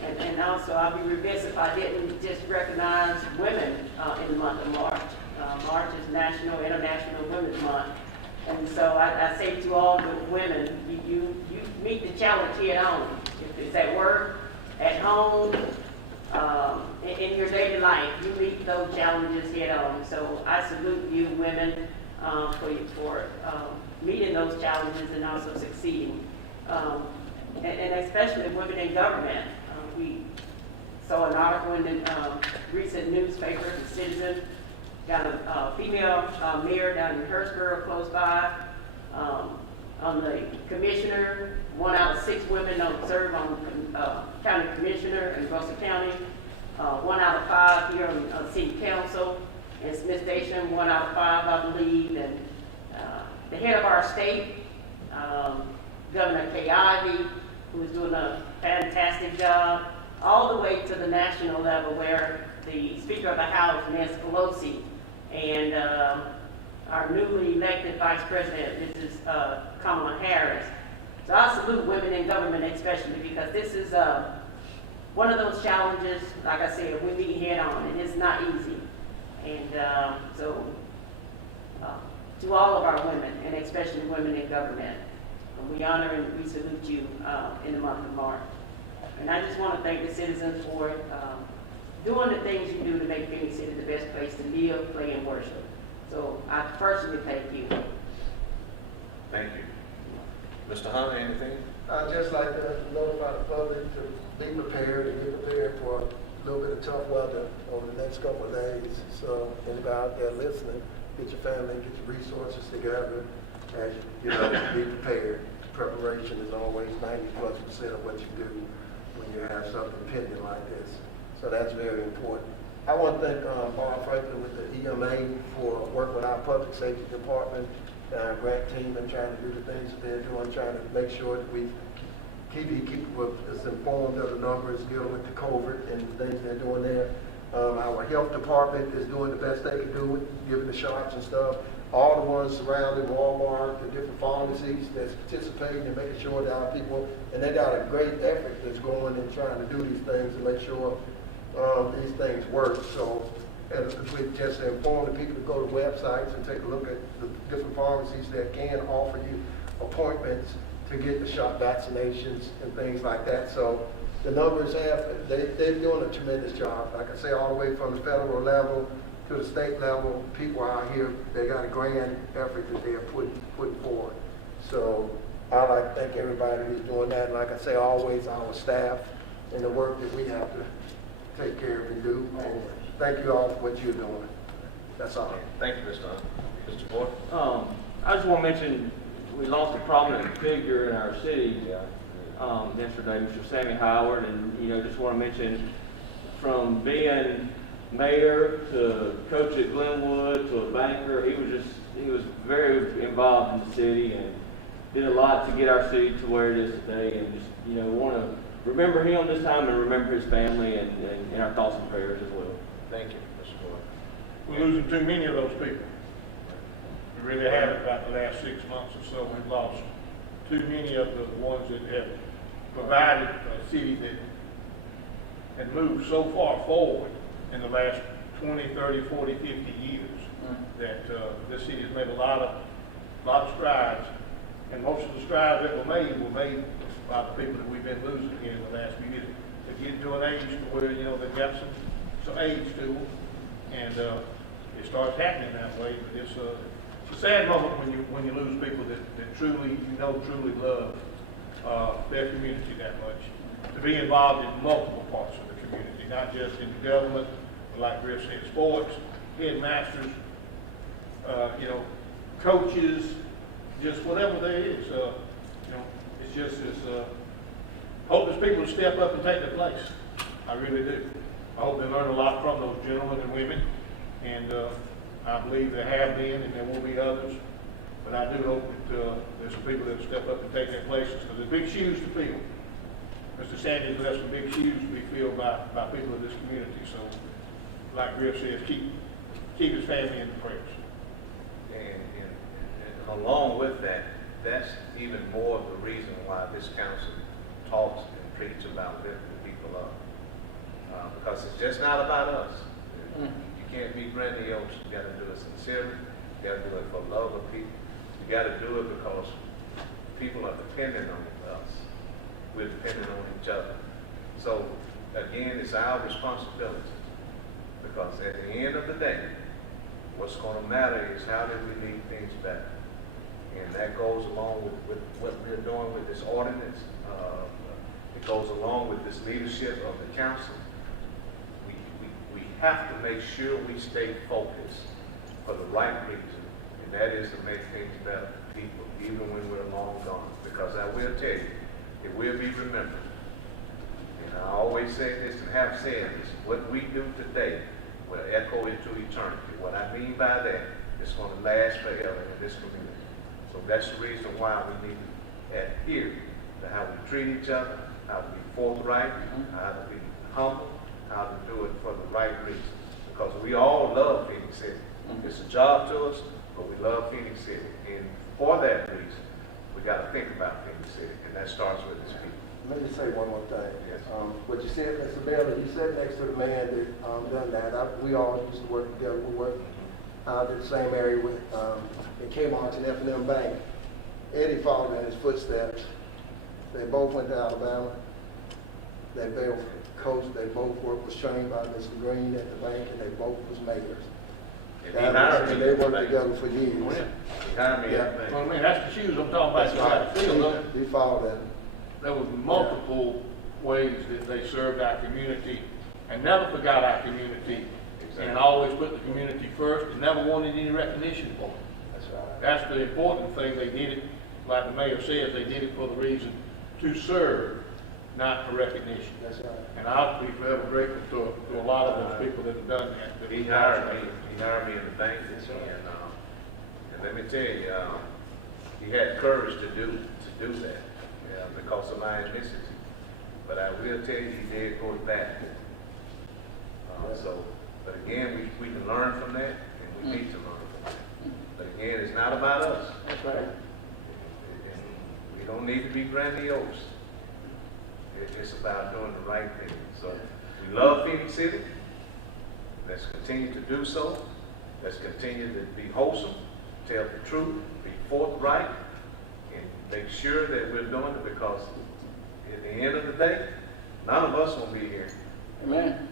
And also, I'll be remiss if I didn't just recognize women in the month of March. March is International Women's Month. And so I say to all the women, you meet the challenge head on. If it's at work, at home, in your daily life, you meet those challenges head on. So I salute you women for meeting those challenges and also succeeding. And especially women in government. We saw an article in the recent newspaper, The Citizen, got a female mayor down in Hillsborough, close by. On the commissioner, 1 out of 6 women don't serve on county commissioner in Russell County. 1 out of 5 here on city council. In Smith Station, 1 out of 5, I believe. And the head of our state, Governor Kay Ivey, who is doing a fantastic job, all the way to the national level where the Speaker of the House, Nancy Pelosi, and our newly elected Vice President, Mrs. Kamala Harris. So I salute women in government especially because this is one of those challenges, like I said, we meet head on, and it's not easy. And so to all of our women, and especially women in government, we honor and we salute you in the month of March. And I just want to thank the citizens for doing the things you do to make Phenix City the best place to live, play, and worship. So I personally thank you. Thank you. Mr. Hunter, anything? I'd just like to notify the public to be prepared and get prepared for a little bit of tough weather over the next couple of days. So anybody out there listening, get your family, get your resources together, and be prepared. Preparation is always 90+% of what you do when you have something pending like this. So that's very important. I want to thank Bob Franklin with the EMA for working with our public safety department and our grant team and trying to do the things that they're doing, trying to make sure that we keep us informed of the numbers dealing with the COVID and the things they're doing there. Our health department is doing the best they can do, giving the shots and stuff. All the ones surrounding Walmart, the different pharmacies that's participating and making sure that our people, and they got a great effort that's going in trying to do these things and make sure these things work. So, and we just inform the people to go to websites and take a look at the different pharmacies that can offer you appointments to get the shot vaccinations and things like that. So the numbers they're doing a tremendous job. Like I say, all the way from the federal level to the state level, people out here, they got a grand effort that they're putting forward. So I'd like to thank everybody who's doing that. Like I say, always our staff and the work that we have to take care of and do. And thank you all for what you're doing. That's all. Thank you, Mr. Hunt. Mr. Boyd? I just want to mention, we lost a prominent figure in our city yesterday, Mr. Sammy Howard, and, just want to mention from being mayor to coach at Glenwood to a banker, he was very involved in the city and did a lot to get our city to where it is today, and just, want to remember him this time and remember his family and in our thoughts and prayers as well. Thank you, Mr. Boyd. We're losing too many of those people. We really have about the last 6 months or so. We've lost too many of the ones that have provided a city that had moved so far forward in the last 20, 30, 40, 50 years that this city has made a lot of strides. And most of the strides that were made by the people that we've been losing here in the last few years. They're getting to an age to where, they've got some age to them, and it starts happening that way. But it's a sad moment when you lose people that truly love their community that much. To be involved in multiple parts of the community, not just in the government, but like Griff said, sports, headmasters, coaches, just whatever there is. It's just hope there's people to step up and take their place. I really do. I hope they learn a lot from those gentlemen and women, and I believe there have been, and there will be others. But I do hope that there's some people that will step up and take their places, because there's big shoes to fill. Mr. Sanders left some big shoes to be filled by people of this community. So, like Griff says, keep his family in the prayers. And along with that, that's even more of the reason why this council talks and preaches about lifting people up. Because it's just not about us. You can't be grandiose. You got to do it sincerely. You got to do it for love of people. You got to do it because people are dependent on us. We're dependent on each other. So again, it's our responsibility, because at the end of the day, what's going to matter is how do we leave things better. And that goes along with what we're doing with this ordinance. It goes along with this leadership of the council. We have to make sure we stay focused for the right reason, and that is to make things better for people, even when we're long gone. Because I will tell you, it will be remembered. And I always say this and have said this, what we do today will echo into eternity. What I mean by that, it's going to last forever in this community. So that's the reason why we need to adhere to how we treat each other, how to be forthright, how to be humble, how to do it for the right reason. Because we all love Phenix City. It's a job to us, but we love Phenix City. And for that reason, we got to think about Phenix City, and that starts with its people. Let me say one more thing. Yes. What you said, Mr. Bailey, you sat next to the man that done that. We all used to work together. We worked out in the same area with in Kmart and F&M Bank. Eddie followed in his footsteps. They both went to Alabama. They both coached. They both was trained by Mr. Green at the bank, and they both was mayors. And they worked together for years. He hired me at the bank. Well, I mean, that's the shoes I'm talking about. You got to fill them. He followed that. There was multiple ways that they served our community and never forgot our community. And always put the community first and never wanted any recognition for it. That's right. That's the important thing. They did it, like the mayor says, they did it for the reason to serve, not for recognition. That's right. And I'll be forever grateful to a lot of those people that have done that. He hired me in the bank, and let me tell you, he had courage to do that, because of my ethnicity. But I will tell you, he did go to bat. But again, we can learn from that, and we need to learn from that. But again, it's not about us. That's right. We don't need to be grandiose. It's about doing the right thing. So we love Phenix City. Let's continue to do so. Let's continue to be wholesome, tell the truth, be forthright, and make sure that we're doing it, because at the end of the day, none of us will be here. Amen.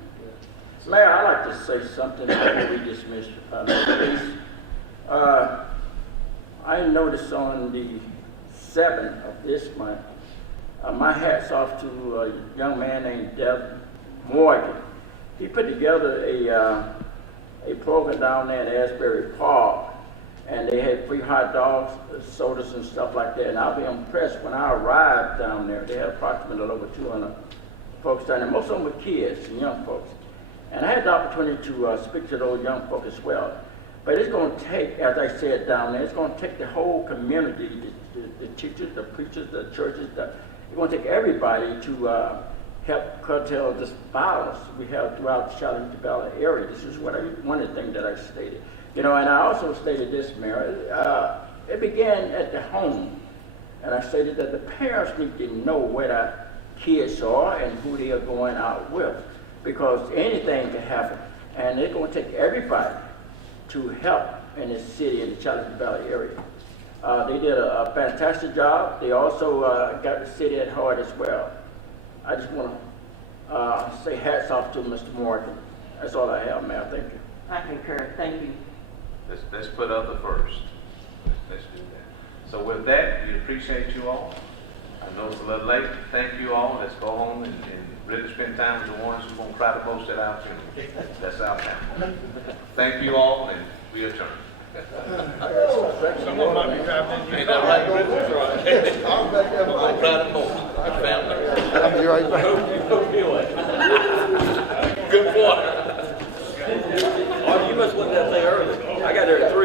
Mayor, I'd like to say something before we dismiss, please. I noticed on the 7th of this month, my hat's off to a young man named Devin Morgan. He put together a program down there at Asbury Park, and they had free hot dogs, sodas, and stuff like that. And I'll be impressed when I arrived down there. They had approximately over 200 folks down there. Most of them were kids and young folks. And I had the opportunity to speak to those young folks as well. But it's going to take, as I said down there, it's going to take the whole community, the teachers, the preachers, the churches, it's going to take everybody to help curtail this violence we have throughout the Charlotte Valley area. This is one of the things that I stated. You know, and I also stated this, Mayor, it began at the home. And I stated that the parents need to know where their kids are and who they are going out with, because anything can happen. And it's going to take everybody to help in this city, in the Charlotte Valley area. They did a fantastic job. They also got the city at heart as well. I just want to say hats off to Mr. Morgan. That's all I have, Mayor. Thank you. I concur, thank you. Let's put other first. Let's do that. So with that, we appreciate you all. I know it's a little late. Thank you all. Let's go home and really spend time with the ones who are going to cry the most at our funeral. That's our family. Thank you all, and we adjourn. Someone might be driving in. Ain't that right, Richard? Right. I'll back up. I'm going to cry the most. Our family. I'll be right back. Good water. Oh, you must have left that thing early. I got there at 3.